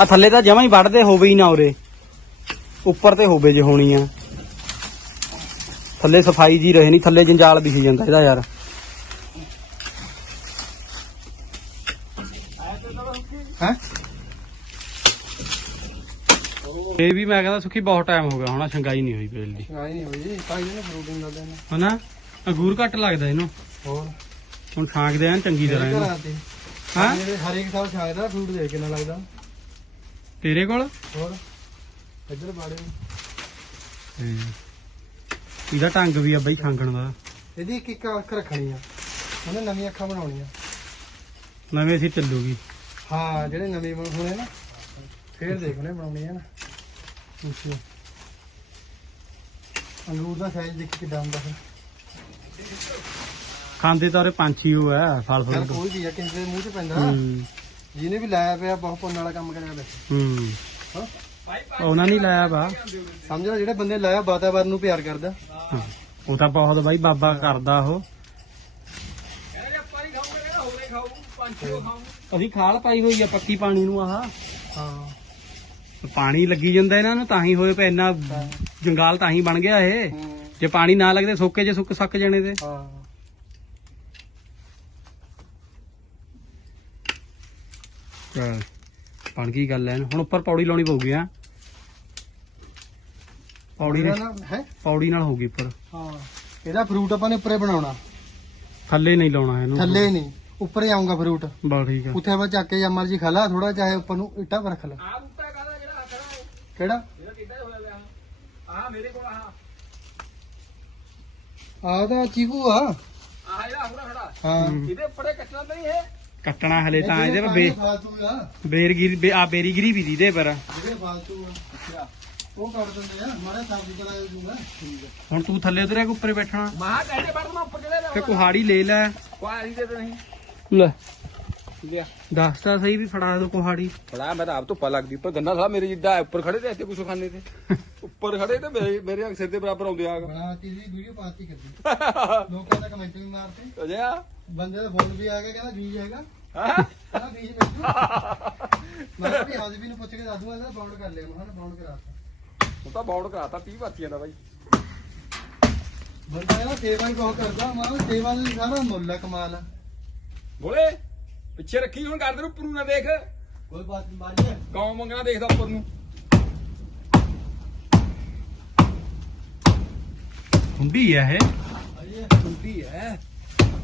ਆ ਥੱਲੇ ਤਾਂ ਜਮਾ ਹੀ ਵੱਢਦੇ ਹੋਵੇ ਹੀ ਨਾ ਉਰੇ। ਉੱਪਰ ਤੇ ਹੋਵੇ ਜੇ ਹੋਣੀ ਆ। ਥੱਲੇ ਸਫ਼ਾਈ ਜੀ ਰਹੇ ਨਹੀਂ ਥੱਲੇ ਜੰਜਾਲ ਵਿਛ ਜਾਂਦਾ ਇਹਦਾ ਯਾਰ। ਇਹ ਵੀ ਮੈਂ ਕਹਿੰਦਾ ਸੁੱਕੀ ਬਹੁਤ ਟਾਈਮ ਹੋ ਗਿਆ ਹੋਣਾ ਛੰਗਾਈ ਨਹੀਂ ਹੋਈ ਬੇਲ ਦੀ ਆਈ ਨਹੀਂ ਹੋਈ ਤਾਂ ਇਹਨੇ ਫਰੂਟਿੰਗ ਲੱਗਦਾ ਨੇ ਹਨਾ? ਅੰਗੂਰ ਘੱਟ ਲੱਗਦਾ ਇਹਨੂੰ। ਹੋਰ? ਹੁਣ ਛਾਂਕਦੇ ਆਂ ਚੰਗੀ ਤਰ੍ਹਾਂ ਇਹਨੂੰ। ਘਰਾਂ ਤੇ? ਹਾਂ ਜਿਹੜੇ ਹਰੇਕ ਸਾਲ ਛਾਂਗਦਾ ਫਰੂਟ ਦੇ ਕਿੰਨਾ ਲੱਗਦਾ। ਤੇਰੇ ਕੋਲ? ਹੋਰ? ਇੱਧਰ ਬਾੜੇ ਇਹਦਾ ਢੰਗ ਵੀ ਆ ਬਈ ਛਾਂਗਣ ਦਾ। ਇਹਦੀ ਇੱਕ ਇੱਕ ਅੱਖ ਰੱਖਣੀ ਆ। ਉਹਨੇ ਨਵੀਂ ਅੱਖਾਂ ਬਣਾਉਣੀਆਂ। ਨਵੇਂ ਸੀ ਚੱਲੂਗੀ। ਹਾਂ ਜਿਹੜੇ ਨਵੇਂ ਬਣ ਹੋਣੇ ਨਾ ਫੇਰ ਦੇਖਣੇ ਬਣਾਉਣੀ ਆ ਨਾ। ਅੱਛਾ ਅੰਗੂਰ ਦਾ ਸਾਈਜ਼ ਦੇਖ ਕਿੱਦਾਂ ਹੁੰਦਾ ਫਿਰ। ਖਾਂਦੇ ਤਾਂ ਪੰਛੀ ਉਹ ਹੈ ਫਲ ਫਲ ਕੋਈ ਵੀ ਆ ਕਿਸੇ ਦੇ ਮੂੰਹ 'ਚ ਪੈਂਦਾ। ਹੂੰ। ਜਿਹਨੇ ਵੀ ਲਾਇਆ ਪਿਆ ਬਹੁਤ ਪੁੰਨ ਵਾਲਾ ਕੰਮ ਕਰਿਆ ਬੈ ਹੂੰ। ਹਾਂ। ਉਹਨਾਂ ਨਹੀਂ ਲਾਇਆ ਬਾ ਸਮਝ ਲੈ ਜਿਹੜੇ ਬੰਦੇ ਲਾਇਆ ਵਾਤਾਵਰਨ ਨੂੰ ਪਿਆਰ ਕਰਦਾ। ਹਾਂ। ਉਹ ਤਾਂ ਬਹੁਤ ਬਾਈ ਬਾਬਾ ਕਰਦਾ ਉਹ। ਅਸੀਂ ਖਾਲ ਪਾਈ ਹੋਈ ਆ ਪੱਕੀ ਪਾਣੀ ਨੂੰ ਆਹ। ਹਾਂ। ਪਾਣੀ ਲੱਗੀ ਜਾਂਦਾ ਇਹਨਾਂ ਨੂੰ ਤਾਂ ਹੀ ਹੋਏ ਪਏ ਇੰਨਾ ਜੰਗਾਲ ਤਾਂ ਹੀ ਬਣ ਗਿਆ ਇਹ। ਜੇ ਪਾਣੀ ਨਾ ਲੱਗਦੇ ਸੋਕੇ ਜੇ ਸੁੱਕ ਸੱਕ ਜਾਣੇ ਤੇ। ਹਾਂ। ਚੱਲ ਬਣ ਗਈ ਗੱਲ ਐ ਹੁਣ ਉੱਪਰ ਪੌੜੀ ਲਾਉਣੀ ਪਊਗੀ ਆ ਪੌੜੀ ਨਾ ਹੈ? ਪੌੜੀ ਨਾਲ ਹੋਊਗੀ ਉੱਪਰ। ਹਾਂ। ਇਹਦਾ ਫਰੂਟ ਆਪਾਂ ਨੇ ਉੱਪਰੇ ਬਣਾਉਣਾ। ਥੱਲੇ ਨਹੀਂ ਲਾਉਣਾ ਇਹਨੂੰ। ਥੱਲੇ ਨਹੀਂ। ਉੱਪਰੇ ਆਉਂਗਾ ਫਰੂਟ ਬਸ ਠੀਕ ਆ। ਉੱਥੇ ਆਪਾਂ ਚੱਕ ਕੇ ਜਾਂ ਮਰਜ਼ੀ ਖਾ ਲਾ ਥੋੜਾ ਚਾਹੇ ਉੱਪਰ ਨੂੰ ਇੱਟਾਂ ਪਰ ਰੱਖ ਲਾ ਆ ਬੂਟਾ ਕਾਦਾ ਜਿਹੜਾ ਖੜਾ ਹੈ ਕਿਹੜਾ? ਇਹਦਾ ਕਿੱਦਾਂ ਹੋਇਆ ਲਿਆ ਆ ਮੇਰੇ ਕੋਲ ਆ ਆਹ ਤਾਂ ਚੀਕੂ ਆ। ਆ ਜਿਹੜਾ ਹੁਰਾ ਖੜਾ। ਹਾਂ। ਹੂੰ। ਇਹਦੇ ਉੱਪਰੇ ਕੱਟਣਾ ਤਾਂ ਨਹੀਂ ਇਹ? ਕੱਟਣਾ ਹਲੇ ਤਾਂ ਇਹਦੇ ਪਰ ਬੇ ਫਾਲਤੂ ਆ। ਬੇਰਗਿਰੀ ਬੇ- ਆ ਬੇਰੀਗਿਰੀ ਵੀ ਦੀਦੇ ਪਰ। ਜਿਹੜੇ ਫਾਲਤੂ ਆ। ਉਹ ਕੱਢ ਦਿੰਦੇ ਆ। ਮਾੜਾ ਸਾਫ਼ ਸੁਥਰਾ ਹੋ ਜੂਗਾ ਹੁਣ ਤੂੰ ਥੱਲੇ ਉਤਰਿਆ ਕਿ ਉੱਪਰੇ ਬੈਠਣਾ। ਮਹਾ ਕਹਿੰਦੇ ਵੜ ਮੈਂ ਉੱਪਰ ਚਲੇ ਤੇ ਕੁਹਾੜੀ ਲੈ ਲੈ। ਕੋਈ ਦੇ ਨਹੀਂ। ਲੈ। ਲਿਆ। ਦੱਸ ਤਾਂ ਸਹੀ ਵੀ ਫੜਾ ਦੋ ਕੁਹਾੜੀ। ਬੜਾ ਮੈਂ ਤਾਂ ਆਪ ਧੁੱਪਾ ਲੱਗਦੀ ਪਰ ਗੰਨਾ ਸਾਲਾ ਮੇਰੇ ਜਿੱਡਾ ਹੈ, ਉੱਪਰ ਖੜੇ ਤੇ ਇੱਥੇ ਕੁਛ ਖਾਣੇ ਤੇ। ਉੱਪਰ ਖੜੇ ਤੇ ਮੇਰੇ ਮੇਰੇ ਸਿਰ ਦੇ ਬਰਾਬਰ ਆਉਂਦੇ ਆ। ਬਣਾ ਤੀ ਦੀ ਵੀਡੀਓ ਪਾਤੀ ਕਰਦੀ ਲੋਕਾਂ ਦਾ ਕਮੈਂਟ ਵੀ ਮਾਰਤੇ। ਅਜਿਆ ਬੰਦੇ ਦਾ ਫੋਨ ਵੀ ਆ ਗਿਆ ਕਹਿੰਦਾ ਬੀਜ ਹੈਗਾ। ਹਾਂ? ਕਹਿੰਦਾ ਬੀਜ ਮਿਲੂ ਮੈਂ ਕਿਹਾ ਵੀ ਹਾਜ਼ਮੀ ਨੂੰ ਪੁੱਛ ਕੇ ਦੱਸ ਦੂੰਗਾ ਇਹਦਾ ਬਾਉਂਡ ਕਰ ਲਿਆ ਮੈਂ ਕਿਹਾ ਬਾਉਂਡ ਕਰਾਤਾ ਉਹ ਤਾਂ ਬਾਉਂਡ ਕਰਾਤਾ 30 ਪਾਤੀਆਂ ਦਾ ਬਾਈ। ਬੰਦਾ ਇਹਦਾ ਸੇਵਾ ਹੀ ਬਹੁਤ ਕਰਦਾ ਮੈਂ ਕਿਹਾ ਸੇਵਾ ਦਾ ਸਾਰਾ ਮੁੱਲ ਆ ਕਮਾਲ ਆ ਬੋਲੇ? ਪਿੱਛੇ ਰੱਖੀ ਹੁਣ ਕਰਦੇ ਨੂੰ ਉੱਪਰ ਨੂੰ ਨਾ ਦੇਖ। ਕੋਈ ਬਾਤ ਨਹੀਂ ਮਾਰੀ ਗਾਉਂ ਮੰਗਣਾ ਦੇਖਦਾ ਉੱਪਰ ਨੂੰ। ਹੁੰਦੀ ਆ ਇਹ। ਹੁੰਦੀ ਹੈ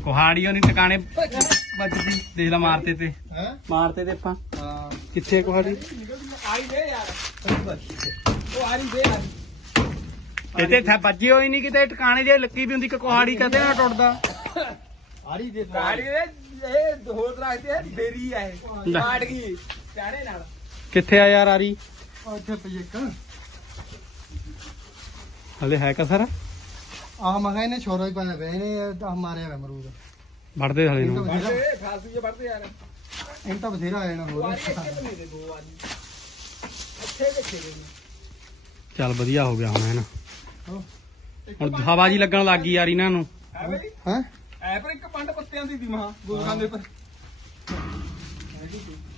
ਕੁਹਾੜੀਓ ਨਹੀਂ ਟਿਕਾਣੇ ਵੱਜਦੀ ਦੇਖ ਲੈ ਮਾਰਤੇ ਤੇ। ਹੈ? ਮਾਰਤੇ ਤੇ ਆਪਾਂ। ਹਾਂ। ਕਿੱਥੇ ਕੁਹਾੜੀ? ਆਈ ਦੇ ਯਾਰ। ਉਹ ਆਈ ਦੇ ਯਾਰ ਇੱਥੇ ਥਾ ਵੱਜੀ ਹੋਈ ਨਹੀਂ ਕਿਤੇ ਟਿਕਾਣੇ ਜੇ ਲੱਗੀ ਵੀ ਹੁੰਦੀ ਕਿ ਕੁਹਾੜੀ ਕਦੇ ਨਾ ਟੁੱਟਦਾ। ਆੜੀ ਦੇ ਗਾੜੀ ਦੇ ਇਹ ਹੋਰ ਤਰ੍ਹਾਂ ਤੇ ਬੇਰੀ ਹੈ ਲੈ। ਕਾਟ ਗਈ। ਚਾਰੇ ਨਾਲ। ਕਿੱਥੇ ਆ ਯਾਰ ਆਰੀ? ਇੱਥੇ ਪਈ ਇੱਕ। ਹਲੇ ਹੈ ਕਸਰ? ਆਹ ਮਗਾ ਇਹਨੇ ਛੋਰਾ ਹੀ ਪਾਇਆ ਪਿਆ ਇਹਨੇ ਆਹ ਮਾਰਿਆ ਹੋਇਆ ਅਮਰੂਦ। ਵੜਦੇ ਹਲੇ ਨੂੰ। ਵੜਦੇ ਫਾਲਤੂ ਜੇ ਵੜਦੇ ਯਾਰ। ਇਹਨੂੰ ਤਾਂ ਬਥੇਰਾ ਆ ਜਾਣਾ ਹੋਰ। ਵਾਰੀ ਇੱਥੇ ਤਾਂ ਨਹੀਂ ਦੇ ਦੋ ਵਾਰੀ। ਇੱਥੇ ਕਿੱਥੇ ਦੇ ਚੱਲ ਵਧੀਆ ਹੋ ਗਿਆ ਹੁਣ ਹੈ ਨਾ। ਹੁਣ ਹਵਾ ਜੀ ਲੱਗਣ ਲੱਗ ਗਈ ਯਾਰ ਇਹਨਾਂ ਨੂੰ। ਹੈ ਬਈ। ਹੈ? ਐ ਪਰ ਇੱਕ ਪੰਡ ਪੱਤਿਆਂ ਦੀ ਦੀ ਮਹਾ ਗੋਲਾਂ ਦੇ ਪਰ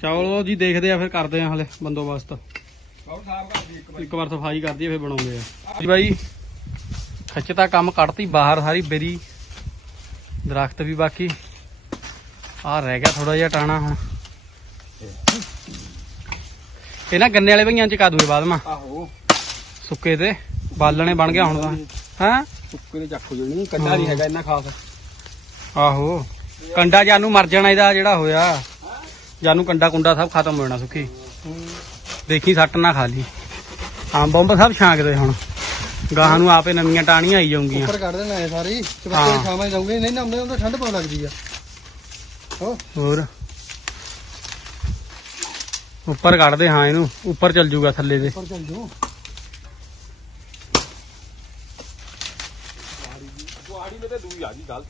ਚਲੋ ਜੀ ਦੇਖਦੇ ਆ ਫਿਰ ਕਰਦੇ ਆ ਹਲੇ ਬੰਦੋਬਸਤ। ਬਹੁਤ ਸਾਫ਼ ਕਰਦੀ ਇੱਕ ਵਾਰੀ। ਇੱਕ ਵਾਰ ਸਫ਼ਾਈ ਕਰਦੀ ਆ ਫਿਰ ਬਣਾਉਂਦੇ ਆ। ਜੀ ਬਾਈ ਖੱਚ ਤਾਂ ਕੰਮ ਕੱਢਤੀ ਬਾਹਰ ਸਾਰੀ ਬੇਰੀ ਦਰਖਤ ਵੀ ਬਾਕੀ। ਆ ਰਹਿ ਗਿਆ ਥੋੜਾ ਜਿਹਾ ਟਾਣਾ ਹੁਣ। ਇਹ ਨਾ ਗੰਨੇ ਵਾਲੇ ਭਈਆਂ ਚ ਕਾ ਦੂਏ ਬਾਅਦ ਮਾ। ਆਹੋ। ਸੁੱਕੇ ਤੇ ਬਾਲਣੇ ਬਣ ਗਿਆ ਹੁਣ ਤਾਂ। ਹੈਂ? ਸੁੱਕੇ ਦੇ ਚੱਕ ਹੋ ਜਣੀ ਕੰਡਾ ਨਹੀਂ ਹੈਗਾ ਇੰਨਾ ਖਾਸ। ਆਹੋ। ਕੰਡਾ ਜਾਨੂੰ ਮਰ ਜਾਣਾ ਇਹਦਾ ਜਿਹੜਾ ਹੋਇਆ। ਜਾਨੂੰ ਕੰਡਾ ਕੁੰਡਾ ਸਭ ਖਤਮ ਹੋ ਜਾਣਾ ਸੁੱਕੀ ਦੇਖੀ ਸੱਟ ਨਾ ਖਾ ਲਈ। ਅੰਬ ਅੰਬ ਸਭ ਛਾਂਕਦੇ ਹੁਣ। ਗਾਹਾਂ ਨੂੰ ਆਪੇ ਨਵੀਆਂ ਟਾਣੀਆਂ ਆਈ ਜਾਊਗੀਆਂ। ਉੱਪਰ ਕੱਢ ਦੇਣਾ ਇਹ ਸਾਰੀ। ਚਬੱਤੇ ਹਾਂ। ਛਾਵਾਂ ਜਾਉਂਗੇ ਨਹੀਂ ਨਾ ਹੁੰਦੇ ਤਾਂ ਠੰਡ ਪਾ ਲੱਗਦੀ ਆ। ਹੋਰ? ਉੱਪਰ ਕੱਢਦੇ ਹਾਂ ਇਹਨੂੰ। ਉੱਪਰ ਚੱਲ ਜੂਗਾ ਥੱਲੇ ਦੇ। ਉੱਪਰ ਚੱਲ ਜਾਓ ਦੁਆੜੀ ਮੇ ਤੇ ਦੂਈ ਆ ਗਈ ਗਲਤ।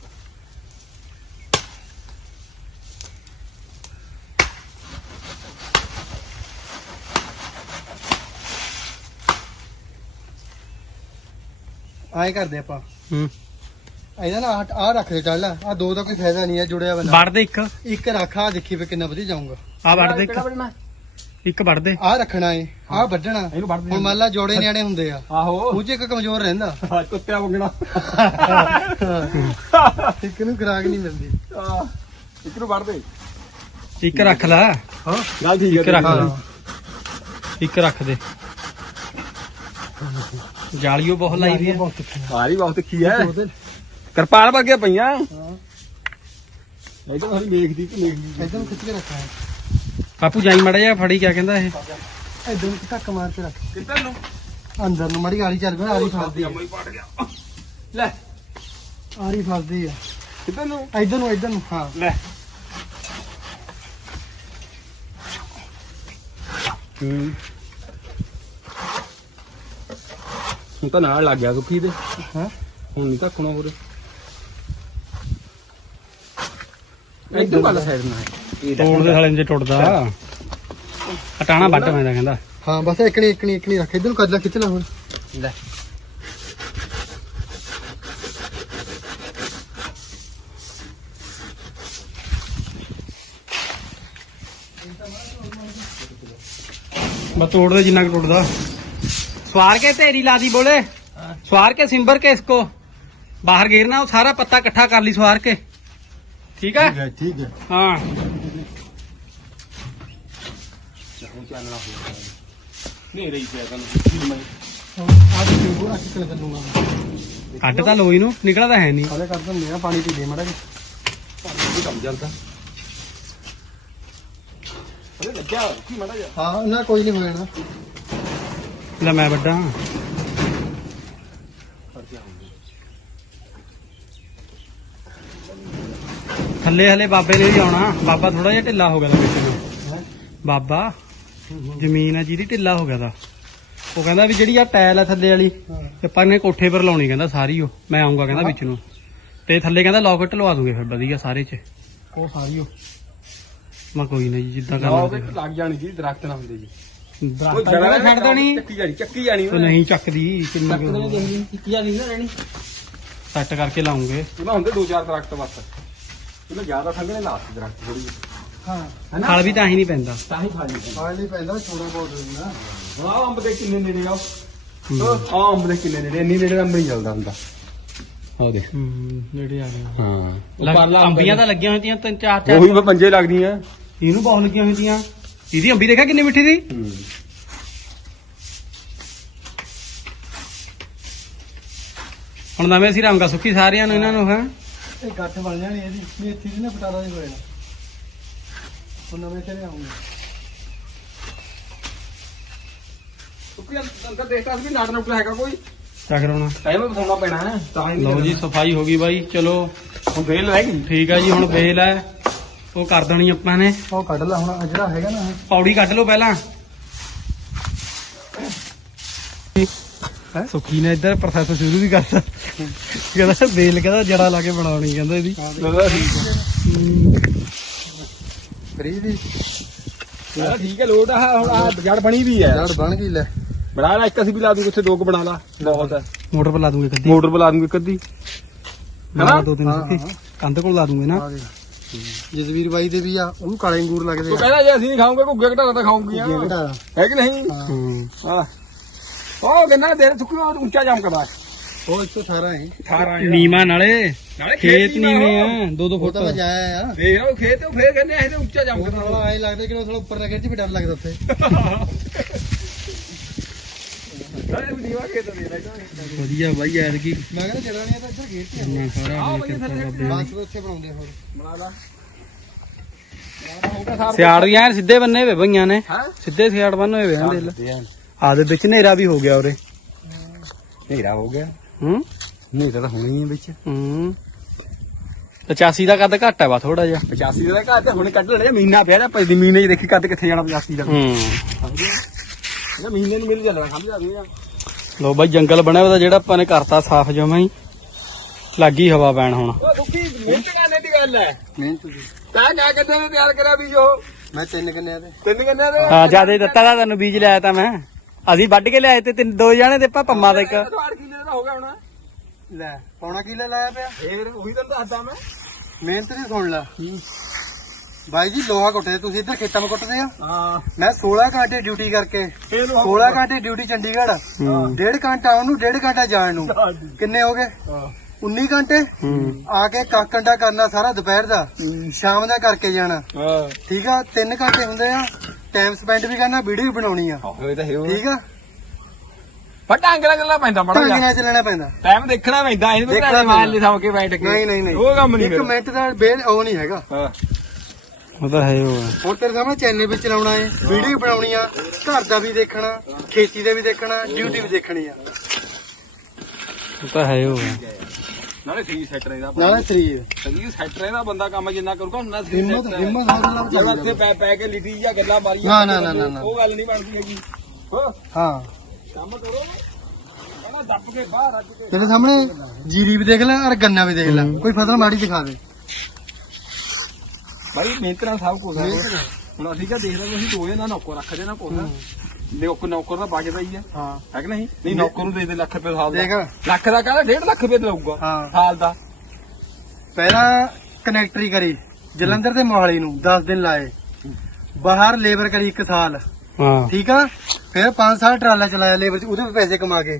ਐਂ ਕਰਦੇ ਆਪਾਂ। ਹੂੰ। ਇਹਦਾ ਨਾ ਆਹ- ਆਹ ਰੱਖ ਦੇ ਚੱਲ। ਆ ਦੋ ਦਾ ਕੋਈ ਫਾਇਦਾ ਨਹੀਂ ਹੈ ਜੁੜਿਆ ਬੰਦਾ ਵੜ ਦੇ ਇੱਕ। ਇੱਕ ਰੱਖ ਆ ਦੇਖੀ ਵੀ ਕਿੰਨਾ ਵਧੀਆ ਜਾਊਗਾ। ਆ ਵੜ ਦੇ ਇੱਕ? ਇੱਕ ਵੜ ਦੇ। ਆਹ ਰੱਖਣਾ ਏ। ਆਹ ਵੱਢਣਾ। ਇਹਨੂੰ ਵੱਢ ਹੁਣ ਮੰਨ ਲਾ ਜੋੜੇ ਨਿਆਣੇ ਹੁੰਦੇ ਆ। ਆਹੋ। ਉਹ 'ਚ ਇੱਕ ਕਮਜ਼ੋਰ ਰਹਿੰਦਾ। ਕੁੱਤਿਆਂ ਵੰਗਣਾ। ਇੱਕ ਨੂੰ ਖਰਾਕ ਨਹੀਂ ਮਿਲਦੀ। ਆ ਇੱਕ ਨੂੰ ਵੜ ਦੇ। ਇੱਕ ਰੱਖ ਲੈ। ਹਾਂ। ਗੱਲ ਠੀਕ ਇੱਕ ਰੱਖ ਲੈ ਇੱਕ ਰੱਖ ਦੇ। ਜਾਲੀਓ ਬਹੁਤ ਲਾਈ ਵੀ ਆ ਬਹੁਤ ਤਿੱਖੀ ਸਾਰੀ ਬਹੁਤ ਤਿੱਖੀ ਹੈ। ਕਿਰਪਾਨ ਵਰਗੀਆਂ ਪਈਆਂ। ਹਾਂ। ਇਹ ਤਾਂ ਸਾਰੀ ਮੇਖਦੀ ਕਿ ਮੇਖਦੀ ਇਦਾਂ ਖਿੱਚ ਕੇ ਰੱਖਣਾ ਬਾਪੂ ਜਾਈ ਮੜਾ ਜਾ ਫੜੀ ਕਿਆ ਕਹਿੰਦਾ ਇਹ? ਇਦਾਂ ਨੂੰ ਧੱਕ ਮਾਰ ਕੇ ਰੱਖ। ਕਿੱਧਰ ਨੂੰ? ਅੰਦਰ ਨੂੰ ਮੜੀ ਆਰੀ ਚੱਲ ਪਿਆ ਆਰੀ ਫਸਦੀ ਆ। ਜੰਮਈ ਪੜ ਗਿਆ। ਲੈ। ਆਰੀ ਫਸਦੀ ਆ। ਕਿੱਧਰ ਨੂੰ? ਇਧਰ ਨੂੰ ਇਧਰ ਨੂੰ ਹਾਂ। ਲੈ। ਹੂੰ। ਹੁਣ ਤਾਂ ਨਾਲ ਲੱਗ ਗਿਆ ਸੁੱਖੀ ਦੇ ਹਾਂ? ਹੁਣ ਨਹੀਂ ਧੱਕਣਾ ਹੋਰ। ਇੱਧਰ ਵਾਲਾ ਸਾਈਡ ਨਾਲ। ਤੋੜ ਦੇ ਸਾਲੇ ਜੇ ਟੁੱਟਦਾ। ਹਟਾਣਾ ਵੱਟ ਮੈਂਦਾ ਕਹਿੰਦਾ। ਹਾਂ ਬਸ ਇਕਣੀ ਇਕਣੀ ਇਕਣੀ ਰੱਖ। ਇਧਰ ਨੂੰ ਖਿੱਚ ਲੈ ਹੁਣ। ਲੈ। ਬਸ ਤੋੜ ਦੇ ਜਿੰਨਾ ਕੁ ਟੁੱਟਦਾ। स्वार के तेरी लादी बोले स्वार के सिंबर के इसको बाहर घेरना वो सारा पत्ता इकट्ठा कर ली स्वार के ठीक है ਹੈ ਠੀਕ ਹੈ हाँ ਨਹੀਂ ਰਹੀ ਪਿਆ ਤੁਹਾਨੂੰ ਆ ਦੇ ਤੂੰ ਅੱਜ ਕਿਵੇਂ ਚੱਲੂਗਾ ਕੱਢ ਤਾਂ ਲੋਈ ਨੂੰ ਨਿਕਲਾ ਤਾਂ ਹੈ ਨਹੀਂ ਹਾਲੇ ਕਰ ਦਿੰਦੇ ਆ ਪਾਣੀ ਪੀ ਦੇ ਮੜਾ ਜੀ ਇਹ ਕੰਮ ਚੱਲਦਾ ਅਰੇ ਲੱਗਿਆ ਕੀ ਮੜਾ ਜਾ ਹਾਂ ਨਾ ਕੋਈ ਨਹੀਂ ਹੋ ਜਾਣਾ ਲੈ ਮੈਂ ਵੱਡਾ। ਥੱਲੇ ਹਲੇ ਬਾਬੇ ਨੇ ਵੀ ਆਉਣਾ। ਬਾਬਾ ਥੋੜਾ ਜਿਹਾ ਢਿੱਲਾ ਹੋ ਗਿਆ ਦਾ ਵਿੱਚ ਨੂੰ। ਬਾਬਾ ਜ਼ਮੀਨ ਆ ਜਿਹਦੀ ਢਿੱਲਾ ਹੋ ਗਿਆ ਦਾ ਉਹ ਕਹਿੰਦਾ ਵੀ ਜਿਹੜੀ ਆ ਟਾਇਲ ਆ ਥੱਲੇ ਵਾਲੀ ਆਪਾਂ ਨੇ ਕੋਠੇ ਪਰ ਲਾਉਣੀ ਕਹਿੰਦਾ ਸਾਰੀ ਉਹ। ਮੈਂ ਆਉਂਗਾ ਕਹਿੰਦਾ ਵਿੱਚ ਨੂੰ। ਤੇ ਥੱਲੇ ਕਹਿੰਦਾ ਲੋਕਟ ਲਵਾ ਦੂਗੇ ਫਿਰ ਵਧੀਆ ਸਾਰੇ ਚ। ਉਹ ਸਾਰੀ ਉਹ। ਮੈਂ ਕੋਈ ਨਹੀਂ ਜਿੱਦਾਂ ਕਰਨਾ। ਉਹ ਲੱਗ ਜਾਣੀ ਜੀ ਦਰਖਤ ਨਾ ਹੁੰਦੇ ਜੀ। ਦਰਖਤ ਜਿਹੜਾ ਛੱਡ ਦੇਣੀ। ਚੱਕੀ ਜਾਣੀ ਚੱਕੀ ਜਾਣੀ ਉਹ ਨਹੀਂ ਚੱਕਦੀ ਕਿੰਨੀ ਚੱਕ ਦੇਣੀ ਦੇਖੀ ਚੱਕੀ ਜਾਣੀ ਨਾ ਰਹਿਣੀ। ਸੈੱਟ ਕਰਕੇ ਲਾਉਂਗੇ। ਉਹਨਾਂ ਹੁੰਦੇ ਦੋ ਚਾਰ ਦਰਖਤ ਬਸ। ਉਹਨਾਂ ਜ਼ਿਆਦਾ ਸੰਘਣੇ ਲਾਤੀ ਦਰਖਤ ਥੋੜੀ ਹਾਂ। ਫਲ ਵੀ ਤਾਂ ਹੀ ਨਹੀਂ ਪੈਂਦਾ। ਤਾਂ ਹੀ ਖਾਲੀ ਫਾਇਲ ਨਹੀਂ ਪੈਂਦਾ ਥੋੜਾ ਬਹੁਤ ਹੋਣਾ ਹੁਣ ਆਹ ਅੰਬ ਦੇ ਕਿੰਨੇ ਨੇੜੇ ਆ। ਉਹ ਆਹ ਅੰਬ ਦੇ ਕਿੰਨੇ ਨੇੜੇ ਇੰਨੀ ਨੇੜੇ ਅੰਬ ਨਹੀਂ ਚੱਲਦਾ ਹੁੰਦਾ। ਹੋ ਦੇ ਹੂੰ ਜਿਹੜੇ ਆ ਗਏ ਹਾਂ ਲੱਗ- ਅੰਬੀਆਂ ਤਾਂ ਲੱਗੀਆਂ ਹੋਈਆਂ ਤਿੰਨ ਚਾਰ ਚਾਰ ਉਹੀ ਮੈਂ ਪੰਜੇ ਲੱਗਦੀਆਂ। ਇਹਨੂੰ ਬਹੁਤ ਲੱਗੀਆਂ ਹੋਈਆਂ ਇਹਦੀ ਅੰਬੀ ਦੇਖਿਆ ਕਿੰਨੀ ਮਿੱਠੀ ਸੀ ਹੂੰ। ਹੁਣ ਨਵੇਂ ਅਸੀਂ ਰੰਗਾ ਸੁੱਕੀ ਸਾਰਿਆਂ ਨੂੰ ਇਹਨਾਂ ਨੂੰ ਹੈ? ਇਹ ਗੱਠ ਬਣ ਜਾਣੀ ਇਹਦੀ ਮੇਥੀ ਦੀ ਨਾ ਪਟਾਲਾ ਨਹੀਂ ਹੋਏਗਾ ਉਹ ਨਵੇਂ ਚਲੇ ਆਉਂਗੇ। ਸੁੱਕੀ ਅੰਦਰ ਦੇਖਦਾ ਸੀ ਵੀ ਨਾਟ ਨੁਕਲ ਹੈਗਾ ਕੋਈ। ਕਿਆ ਕਰਾਉਣਾ? ਟਾਈਮ ਬਸਾਉਣਾ ਪੈਣਾ ਹੈ ਤਾਂ ਹੀ ਲਓ ਜੀ ਸਫ਼ਾਈ ਹੋ ਗਈ ਬਾਈ ਚਲੋ। ਹੁਣ ਵੇਲ ਰਹਿ ਗਈ ਠੀਕ ਹੈ ਜੀ ਹੁਣ ਬੇਲ ਹੈ। ਉਹ ਕਰ ਦੇਣੀ ਆਪਾਂ ਨੇ। ਉਹ ਕੱਢ ਲੈ ਹੁਣ ਆਹ ਜਿਹੜਾ ਹੈਗਾ ਨਾ ਪੌੜੀ ਕੱਢ ਲਓ ਪਹਿਲਾਂ। ਸੁੱਕੀ ਨੇ ਇੱਧਰ ਪ੍ਰੋਸੈਸ ਸ਼ੁਰੂ ਵੀ ਕਰਤਾ। ਕਹਿੰਦਾ ਬੇਲ ਕਹਿੰਦਾ ਜੜਾ ਲਾ ਕੇ ਬਣਾਉਣੀ ਕਹਿੰਦਾ ਇਹਦੀ। ਲੱਗਦਾ ਠੀਕ ਦੀ ਹੈ ਠੀਕ ਹੈ ਲੋਟ ਆ ਹੁਣ ਆ ਜੜ ਬਣੀ ਵੀ ਹੈ। ਜੜ ਬਣ ਗਈ ਲੈ। ਬਣਾ ਲਾ ਇੱਕ ਅਸੀਂ ਵੀ ਲਾ ਦੂੰਗੇ ਉੱਥੇ ਦੋ ਕੁ ਬਣਾ ਲਾ। ਬਹੁਤ ਹੈ। ਮੋਟਰ ਪਰ ਲਾ ਦੂੰਗੇ ਕੱਦੀ ਮੋਟਰ ਬੁਲਾ ਦੂੰਗੇ ਕੱਦੀ ਨਾ ਦੋ ਤਿੰਨ। ਹਾਂ, ਹਾਂ। ਕੰਧ ਕੋਲ ਲਾ ਦੂੰਗੇ ਨਾ। ਆ ਜਸਵੀਰ ਬਾਈ ਦੇ ਵੀ ਆ ਉਹ ਕਾਲੇ ਅੰਗੂਰ ਲੱਗਦੇ ਤੂੰ ਆ ਕਹਿੰਦਾ ਜੇ ਅਸੀਂ ਨਹੀਂ ਖਾਉਂਗੇ ਘੁੱਗੇ ਘਟਾਣਾ ਤਾਂ ਖਾਉਂਗੀਆਂ ਜੇ ਘਟਾ। ਹੈ ਕਿ ਨਹੀਂ? ਹਾਂ। ਉਹ ਕਹਿੰਦਾ ਦੇਰ ਸੁੱਕੀ ਉਹ ਉੱਚਾ ਜੰਮਕਦਾ ਉਹ 118 ਹੈ। 18 ਨੀਮਾ ਨਾਲੇ ਨਾਲੇ ਖੇਤ ਨੀਵਾਂ ਉਹ। ਆ ਦੋ ਦੋ ਉਹ ਫੁੱਟ ਤਾਂ ਮੈਂ ਜਾਇਆ ਆ। ਦੇਖ ਲਓ ਖੇਤ ਤੇ ਫੇਰ ਕਹਿੰਦੇ ਇਹਦੇ ਉੱਚਾ ਉਹ ਜੰਮਕਦਾ ਥੋੜਾ ਐ ਲੱਗਦਾ ਕਿ ਉਹ ਥੋੜਾ ਉੱਪਰ ਲੱਗਣ ਚ ਵੀ ਡਰ ਲੱਗਦਾ ਉੱਥੇ। ਵੀ ਦੇ ਲੈ ਵਧੀਆ ਬਾਈ ਐਦ ਕੀ ਮੈਂ ਕਹਿੰਦਾ ਜੜਾ ਨਹੀਂ ਤਾਂ ਇੱਧਰ ਗੇਟ ਤੇ ਇੰਨਾ ਸਾਰਾ ਹੋ ਕਿਰਪਾ ਬਾਬੇ ਦੀ। ਬਾਸ ਉੱਥੇ ਬਣਾਉਂਦੇ ਹੋਰ। ਬਣਾ ਲਾ। ਹੋ ਗਿਆ ਸਾਰ ਸਿਆੜ ਵੀ ਐਨ ਸਿੱਧੇ ਬੰਨੇ ਹੋਏ ਭਈਆਂ ਨੇ। ਹੈ? ਸਿੱਧੇ ਸਿਆੜ ਬੰਨੇ ਹੋਏ ਆਂ ਦਿਲ ਆ ਦੇ ਵਿੱਚ ਹਨੇਰਾ ਵੀ ਹੋ ਗਿਆ ਉਰੇ। ਹਨੇਰਾ ਹੋ ਗਿਆ। ਹੂੰ? ਹਨੇਰਾ ਤਾਂ ਹੋਣਾ ਹੀ ਹੈ ਵਿੱਚ। ਹੂੰ। 85 ਦਾ ਕੱਦ ਘੱਟ ਹੈ ਵਾ ਥੋੜਾ ਜਿਹਾ। 85 ਦਾ ਘਰ ਤੇ ਹੁਣ ਕੱਢ ਲੈਣਾ ਮਹੀਨਾ ਪਿਆ ਤਾਂ ਪੈਦੀ ਮਹੀਨੇ 'ਚ ਦੇਖੀ ਕੱਦ ਕਿੱਥੇ ਜਾਣਾ 85 ਦਾ। ਹੂੰ। ਇਹ ਮਹੀਨੇ ਨੂੰ ਮਿਲ ਜਾਣਾ ਸਮਝ ਆ ਗਈ ਆ ਲੋ ਬਾਈ ਜੰਗਲ ਬਣਿਆ ਉਹਦਾ ਜਿਹੜਾ ਆਪਾਂ ਨੇ ਕਰਤਾ ਸਾਫ਼ ਜਮਾ ਹੀ। ਲੱਗੀ ਹਵਾ ਪੈਣ ਹੁਣ। ਉਹ ਦੁੱਖੀ ਮਿਹਨਤ ਕਰਨੇ ਦੀ ਗੱਲ ਹੈ। ਮਿਹਨਤ ਦੀ। ਤਾਂ ਕਿਆ ਕਿੰਨੇ ਨੇ ਤਿਆਰ ਕਰਿਆ ਵੀ ਉਹ? ਮੈਂ ਤਿੰਨ ਕਿੰਨੇ ਤੇ ਤਿੰਨ ਕਿੰਨੇ ਦੇ? ਹਾਂ ਜ਼ਿਆਦਾ ਦਿੱਤਾ ਦਾ ਤੈਨੂੰ ਬੀਜ ਲਿਆਇਆ ਤਾਂ ਮੈਂ। ਅਸੀਂ ਵੱਢ ਕੇ ਲਿਆਏ ਤੇ ਤਿੰਨ ਦੋ ਜਾਣੇ ਤੇ ਆਪਾਂ ਪੰਮਾ ਦਾ ਇੱਕ। 8 ਕਿੱਲੇ ਦਾ ਹੋ ਗਿਆ ਹੁਣ। ਲੈ ਪੌਣਾ ਕਿਲੇ ਲਾਇਆ ਪਿਆ। ਫੇਰ ਉਹੀ ਤਾਂ ਦੱਸਦਾ ਮੈਂ। ਮਿਹਨਤ ਦੀ ਸੁਣ ਲੈ। ਬਾਈ ਜੀ ਲੋਹਾ ਕੁੱਟਦੇ ਤੁਸੀਂ ਇੱਧਰ ਖੇਤਾਂ 'ਚ ਕੁੱਟਦੇ ਆ ਹਾਂ। ਮੈਂ 16 ਘੰਟੇ ਡਿਊਟੀ ਕਰਕੇ ਫੇਰ 16 ਘੰਟੇ ਡਿਊਟੀ ਚੰਡੀਗੜ੍ਹ ਹੂੰ। ਡੇਢ ਘੰਟਾ ਉਹਨੂੰ ਡੇਢ ਘੰਟਾ ਜਾਣ ਨੂੰ। ਕਿੰਨੇ ਹੋ ਗਏ? 19 ਘੰਟੇ? ਹੂੰ। ਆ ਕੇ ਕਾਕੰਡਾ ਕਰਨਾ ਸਾਰਾ ਦੁਪਹਿਰ ਦਾ ਸ਼ਾਮ ਦਾ ਕਰਕੇ ਜਾਣਾ। ਹਾਂ। ਠੀਕ ਆ 3 ਘੰਟੇ ਹੁੰਦੇ ਆ ਟਾਈਮ ਸਪੈਂਡ ਵੀ ਕਰਨਾ ਵੀਡੀਓ ਵੀ ਬਣਾਉਣੀ ਆ। ਠੀਕ ਆ? ਪਰ ਢੰਗ ਨਾਲ ਗੱਲਾਂ ਪੈਂਦਾ ਮੜਾ ਢੰਗ ਨਾਲ ਚੱਲਣਾ ਪੈਂਦਾ। ਟਾਈਮ ਦੇਖਣਾ ਪੈਂਦਾ ਇਹਨੂੰ ਵੀ ਮਾਰ ਪੈਂਦਾ। ਲੈ ਸਮ ਕੇ ਬੈਠ ਕੇ। ਨਹੀਂ ਨਹੀਂ ਨਹੀਂ। ਉਹ ਕੰਮ ਨਹੀਂ ਇੱਕ। ਮਿੰਟ ਦਾ ਬੇਲ ਉਹ ਨਹੀਂ ਹੈਗਾ। ਹਾਂ। ਉਹ ਤਾਂ ਹੈ ਉਹ ਹੁਣ ਤੇਰੇ ਸਾਹਮਣੇ ਚੈਨਲ ਵੀ ਚਲਾਉਣਾ ਹੈ ਵੀਡੀਓ ਬਣਾਉਣੀ ਆ ਘਰ ਦਾ ਵੀ ਦੇਖਣਾ ਖੇਤੀ ਦਾ ਵੀ ਦੇਖਣਾ ਡਿਊਟੀ ਵੀ ਦੇਖਣੀ ਆ। ਉਹ ਤਾਂ ਹੈ ਉਹ ਨਾਲੇ ਸਹੀ ਸੈਟ ਰਹਿੰਦਾ ਨਾਲੇ ਸਰੀਰ ਸਹੀ ਸੈਟ ਰਹਿੰਦਾ ਬੰਦਾ ਕੰਮ ਜਿੰਨਾ ਕਰੂਗਾ ਉਹਨਾਂ ਸਹੀ ਹਿੰਮਤ ਹਿੰਮਤ ਹੌਸਲਾ ਜਿਹੜਾ ਚਾਹੀਦਾ ਇੱਥੇ ਪੈ ਪੈ ਕੇ ਲਿਟੀ ਜਾਂ ਗੱਲਾਂ ਮਾਰੀਆਂ ਨਾ, ਨਾ, ਨਾ, ਨਾ। ਉਹ ਗੱਲ ਨਹੀਂ ਬਣਦੀ ਹੈਗੀ। ਹੋ। ਹਾਂ। ਕੰਮ ਕਰੋ। ਕਹਿੰਦਾ ਦੱਬ ਕੇ ਬਾਹਰ ਅੱਜ ਕੇ। ਤੇਰੇ ਸਾਹਮਣੇ ਜੀਰੀ ਵੀ ਦੇਖ ਲੈ ਔਰ ਗੰਨਾ ਵੀ ਦੇਖ ਲੈ। ਕੋਈ ਫਸਲ ਮਾੜੀ ਦਿਖਾ ਦੇ ਭਾਈ ਮਿਹਨਤ ਨਾਲ ਸਭ ਕੁਝ ਹੈ। ਮਿਹਨਤ ਨਾਲ। ਹੁਣ ਅਸੀਂ ਕਿਆ ਦੇਖਦੇ ਹਾਂ ਅਸੀਂ ਦੋਏ ਨਾ ਨੌਕਰ ਰੱਖਦੇ ਨਾ ਕੋਲ ਨੌਕਰ ਨੌਕਰ ਦਾ ਬਚਦਾ ਹੀ ਆ। ਹਾਂ। ਹੈ ਕਿ ਨਹੀਂ? ਨਹੀਂ ਨੌਕਰ ਨੂੰ ਦੇ ਦੇ ਲੱਖ ਰੁਪਏ ਸਾਲ ਦਾ। ਦੇਖ। ਲੱਖ ਦਾ ਕਹਿੰਦਾ 1.5 ਲੱਖ ਰੁਪਏ ਦਊਗਾ ਹਾਂ। ਸਾਲ ਦਾ। ਪਹਿਲਾਂ ਕਨੈਕਟਰੀ ਕਰੀ ਜਲੰਧਰ ਤੇ ਮੋਹਾਲੀ ਨੂੰ 10 ਦਿਨ ਲਾਏ। ਬਾਹਰ ਲੇਬਰ ਕਰੀ 1 ਸਾਲ। ਹਾਂ। ਠੀਕ ਆ? ਫਿਰ 5 ਸਾਲ ਟਰਾਲਾ ਚਲਾਇਆ ਲੇਬਰ ਚ ਉਹਦੇ ਵੀ ਪੈਸੇ ਕਮਾ ਕੇ।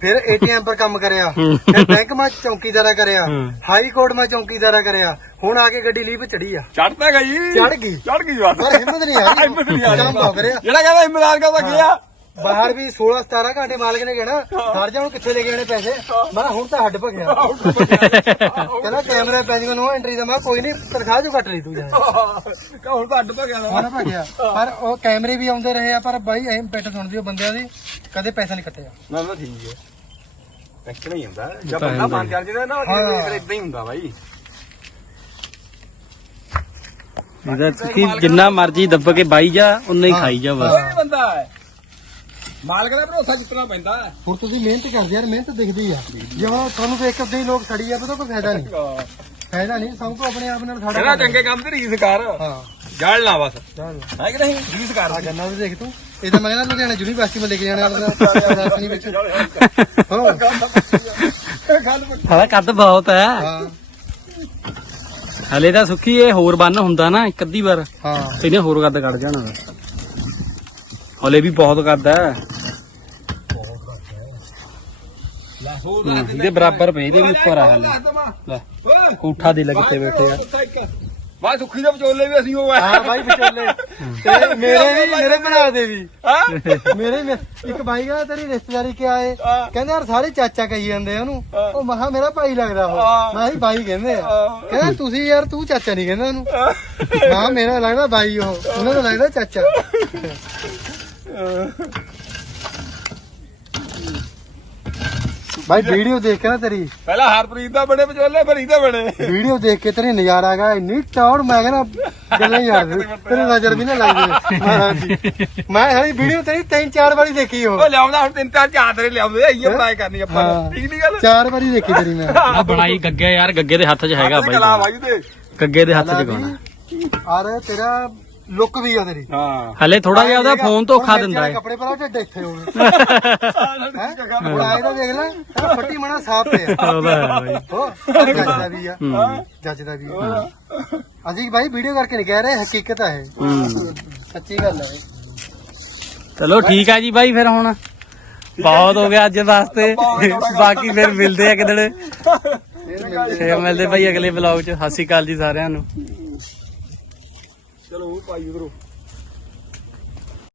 ਫਿਰ ਏਟੀਐਮ ਪਰ ਕੰਮ ਕਰਿਆ। ਫਿਰ ਬੈਂਕ ਮਾ ਚੌਕੀਦਾਰਾ ਕਰਿਆ। ਹਾਈ ਕੋਰਟ ਮਾ ਚੌਕੀਦਾਰਾ ਕਰਿਆ। ਹੁਣ ਆ ਕੇ ਗੱਡੀ ਲੀਪ ਚੜੀ ਆ। ਚੜਦਾ ਗਈ। ਚੜ੍ਹ ਗਈ। ਚੜ ਗਈ ਬਸ। ਪਰ ਹਿੰਮਤ ਨਹੀਂ ਆ ਰਹੀ। ਹਿੰਮਤ ਨਹੀਂ ਆ ਰਹੀ। ਜਿਹੜਾ ਕਹਿੰਦਾ ਹਿੰਮਤਾਰ ਕਰਦਾ ਗਿਆ। ਬਾਹਰ ਵੀ 16 17 ਘੰਟੇ ਮਾਲਕ ਨੇ ਕਹਿਣਾ ਹਰ ਜਾ ਹੁਣ ਕਿੱਥੇ ਲੈ ਕੇ ਆਣੇ ਪੈਸੇ? ਮੈਂ ਕਿਹਾ ਹੁਣ ਤਾਂ ਹੱਡ ਭਗਿਆ ਕਹਿੰਦਾ ਕੈਮਰੇ ਪੈਸਿੰਗ ਨੋ ਐਂਟਰੀ ਦਾ। ਮੈਂ ਕਿਹਾ ਕੋਈ ਨਹੀਂ ਤਨਖਾਹ ਜੋ ਕੱਟ ਲਈ ਤੂੰ ਜਾ ਕਾ ਹੁਣ ਤਾਂ ਅੱਡ ਭਗਿਆ ਦਾ। ਹੁਣ ਭਗਿਆ ਪਰ ਉਹ ਕੈਮਰੇ ਵੀ ਆਉਂਦੇ ਰਹੇ ਆ ਪਰ ਬਾਈ ਐਂ ਪਿੱਟ ਸੁਣਦੀ ਉਹ ਬੰਦਿਆਂ ਦੀ ਕਦੇ ਪੈਸਾ ਨਹੀਂ ਕੱਟਿਆ। ਨਾ ਨਾ ਠੀਕ ਹੈ। ਟੈਕਸ਼ਨ ਹੀ ਹੁੰਦਾ। ਜਦ ਬੰਦਾ ਬਣ ਚੱਲ ਜਾਂਦਾ ਨਾ ਹਾਂ। ਫਿਰ ਇਦਾਂ ਹੀ ਹੁੰਦਾ ਬਾਈ। ਇਹਦਾ ਕਿ ਜਿੰਨਾ ਮਰਜ਼ੀ ਦੱਬ ਕੇ ਬਾਈ ਜਾ ਉਨਾ ਹੀ ਖਾਈ ਜਾ ਬਸ। ਬੰਦਾ ਹੈ। ਮਾਲਕ ਦਾ ਭਰੋਸਾ ਜਿੱਤਣਾ ਪੈਂਦਾ। ਹੈ ਹੁਣ ਤੁਸੀਂ ਮਿਹਨਤ ਕਰਦੇ ਯਾਰ ਮਿਹਨਤ ਦਿਖਦੀ ਆ। ਜੇ ਹੁਣ ਤੁਹਾਨੂੰ ਦੇਖ ਕੇ ਅੱਧੇ ਹੀ ਲੋਕ ਸੜੀ ਆ ਪਤਾ ਕੋਈ ਫਾਇਦਾ ਨਹੀਂ। ਫਾਇਦਾ ਨਹੀਂ ਸਭ ਕੋ ਆਪਣੇ ਆਪ ਨਾਲ ਸਾਡਾ ਕਹਿੰਦਾ ਚੰਗੇ ਕੰਮ ਤੇ ਰੀਸ ਕਰ। ਹਾਂ। ਜੜ ਲਾ ਬਸ। ਚੱਲ ਹੈ ਕਿ ਨਹੀਂ? ਰੀਸ ਕਰ। ਆ ਗੰਨਾ ਵੀ ਦੇਖ ਤੂੰ। ਇਹ ਤਾਂ ਮੈਂ ਕਹਿੰਦਾ ਲੁਧਿਆਣਾ ਯੂਨੀਵਰਸਿਟੀ ਮੈਂ ਲੈ ਕੇ ਜਾਣਾ ਆਪਣਾ ਰਾਜਧਾਨੀ ਵਿੱਚ। ਹਾਂ। ਗੱਲ ਕੱਦ ਬਹੁਤ ਹੈ। ਹਾਂ। ਹਲੇ ਤਾਂ ਸੁੱਖੀ ਇਹ ਹੋਰ ਬੰਨ ਹੁੰਦਾ ਨਾ ਇੱਕ ਅੱਧੀ ਵਾਰ। ਹਾਂ। ਇਹਨੇ ਹੋਰ ਕੱਦ ਕੱਢ ਜਾਣਾ। ਵਾ। ਹਲੇ ਵੀ ਬਹੁਤ ਕੱਦ ਹੈ ਇਹਦੇ ਬਰਾਬਰ ਪਏ ਇਹਦੇ ਵੀ ਉੱਪਰ ਆ ਹਲੇ। ਲੈ ਕੋਠਾ ਦੇ ਲੱਗੇ ਬੈਠੇ ਆ। ਬਾ ਸੁੱਖੀ ਦੇ ਵਿਚੋਲੇ ਵੀ ਅਸੀਂ ਉਹ ਹਾਂ ਬਾਈ ਵਿਚੋਲੇ। ਤੇ ਮੇਰੇ ਵੀ ਮੇਰੇ ਬਣਾ ਦੇ ਵੀ। ਹਾਂ? ਮੇਰੇ ਇੱਕ ਬਾਈ ਕਹਿੰਦਾ ਤੇਰੀ ਰਿਸ਼ਤੇਦਾਰੀ ਕਿਆ ਏ? ਹਾਂ। ਕਹਿੰਦੇ ਯਾਰ ਸਾਰੇ ਚਾਚਾ ਕਹੀ ਜਾਂਦੇ ਆ ਉਹਨੂੰ। ਉਹ ਮਹਾ ਮੇਰਾ ਭਾਈ ਲੱਗਦਾ ਉਹ। ਮੈਂ ਹੀ ਬਾਈ ਕਹਿੰਦੇ ਆ। ਕਹਿੰਦਾ ਤੁਸੀਂ ਯਾਰ ਤੂੰ ਚਾਚਾ ਨਹੀਂ ਕਹਿੰਦਾ ਉਹਨੂੰ। ਹਾਂ। ਮੇਰਾ ਲੱਗਦਾ ਬਾਈ ਉਹ। ਉਹਨਾਂ ਦਾ ਲੱਗਦਾ ਚਾਚਾ। ਬਾਈ ਵੀਡੀਓ ਦੇਖ ਕੇ ਨਾ ਤੇਰੀ। ਪਹਿਲਾਂ ਹਰਪ੍ਰੀਤ ਦਾ ਬਣੇ ਵਿਚੋਲੇ ਫਿਰ ਇਹਦੇ ਬਣੇ। ਵੀਡੀਓ ਦੇਖ ਕੇ ਤੇਰੀ ਨਜ਼ਾਰਾ ਹੈਗਾ ਇੰਨੀ ਟੌਰ ਮੈਂ ਕਹਿੰਦਾ ਗੱਲਾਂ ਹੀ ਯਾਰ ਤੇਰੀ ਨਜ਼ਰ ਵੀ ਨਾ ਲੱਗ ਜੇ। ਮੈਂ ਹਰੀ ਵੀਡੀਓ ਤੇਰੀ ਤਿੰਨ ਚਾਰ ਵਾਰੀ ਦੇਖੀ ਉਹ। ਉਹ ਲਿਆਉਂਦਾ ਹੁਣ ਤਿੰਨ ਚਾਰ ਚਾਦਰੇ ਲਿਆਉਂਦੇ ਆਈਏ ਬਣਾਏ ਕਰਨੀ ਆਪਾਂ। ਠੀਕ ਨਹੀਂ ਗੱਲ। ਚਾਰ ਵਾਰੀ ਦੇਖੀ ਤੇਰੀ ਮੈਂ। ਆ ਬਣਾਈ ਗੱਗੇ ਯਾਰ ਗੱਗੇ ਦੇ ਹੱਥ 'ਚ ਹੈਗਾ ਬਾਈ ਗੱਗੇ ਦੇ ਹੱਥ 'ਚ ਗਾਣਾ ਆਰ ਤੇਰਾ ਲੁੱਕ ਵੀ ਆ ਤੇਰੀ। ਹਾਂ। ਹਲੇ ਥੋੜਾ ਜਿਹਾ ਉਹਦਾ ਫੋਨ ਧੋਖਾ ਦਿੰਦਾ ਹੈ। ਕੱਪੜੇ ਪਹਿਲਾਂ ਢਿੱਡ ਇੱਥੇ ਹੋ ਗਏ। ਹੁਣ ਆਏ ਤਾਂ ਦੇਖ ਲੈ ਫੱਟੀ ਮਣਾ ਸਾਫ਼ ਪਿਆ। ਉਹਦਾ ਹੈ ਬਾਈ। ਹੋ ਜੱਜ ਦਾ ਵੀ ਆ। ਹੂੰ। ਜੱਜ ਦਾ ਵੀ ਆ। ਅਸੀਂ ਭਾਈ ਵੀਡੀਓ ਕਰਕੇ ਨਹੀਂ ਕਹਿ ਰਹੇ ਹਕੀਕਤ ਹੈ ਇਹ। ਹੂੰ। ਸੱਚੀ ਗੱਲ ਹੈ। ਚਲੋ ਠੀਕ ਆ ਜੀ ਬਾਈ ਫਿਰ ਹੁਣ ਬਹੁਤ ਹੋ ਗਿਆ ਅੱਜ ਵਾਸਤੇ। ਬਾਕੀ ਫਿਰ ਮਿਲਦੇ ਆ ਕਿਦੜੇ ਫਿਰ ਮਿਲਦੇ ਫੇਰ ਮਿਲਦੇ ਭਾਈ ਅਗਲੇ ਵਲੌਗ 'ਚ। ਸਤਿ ਸ਼੍ਰੀ ਅਕਾਲ ਜੀ ਸਾਰਿਆਂ ਨੂੰ। ਚਲੋ ਭਾਈ ਉਧਰੋਂ।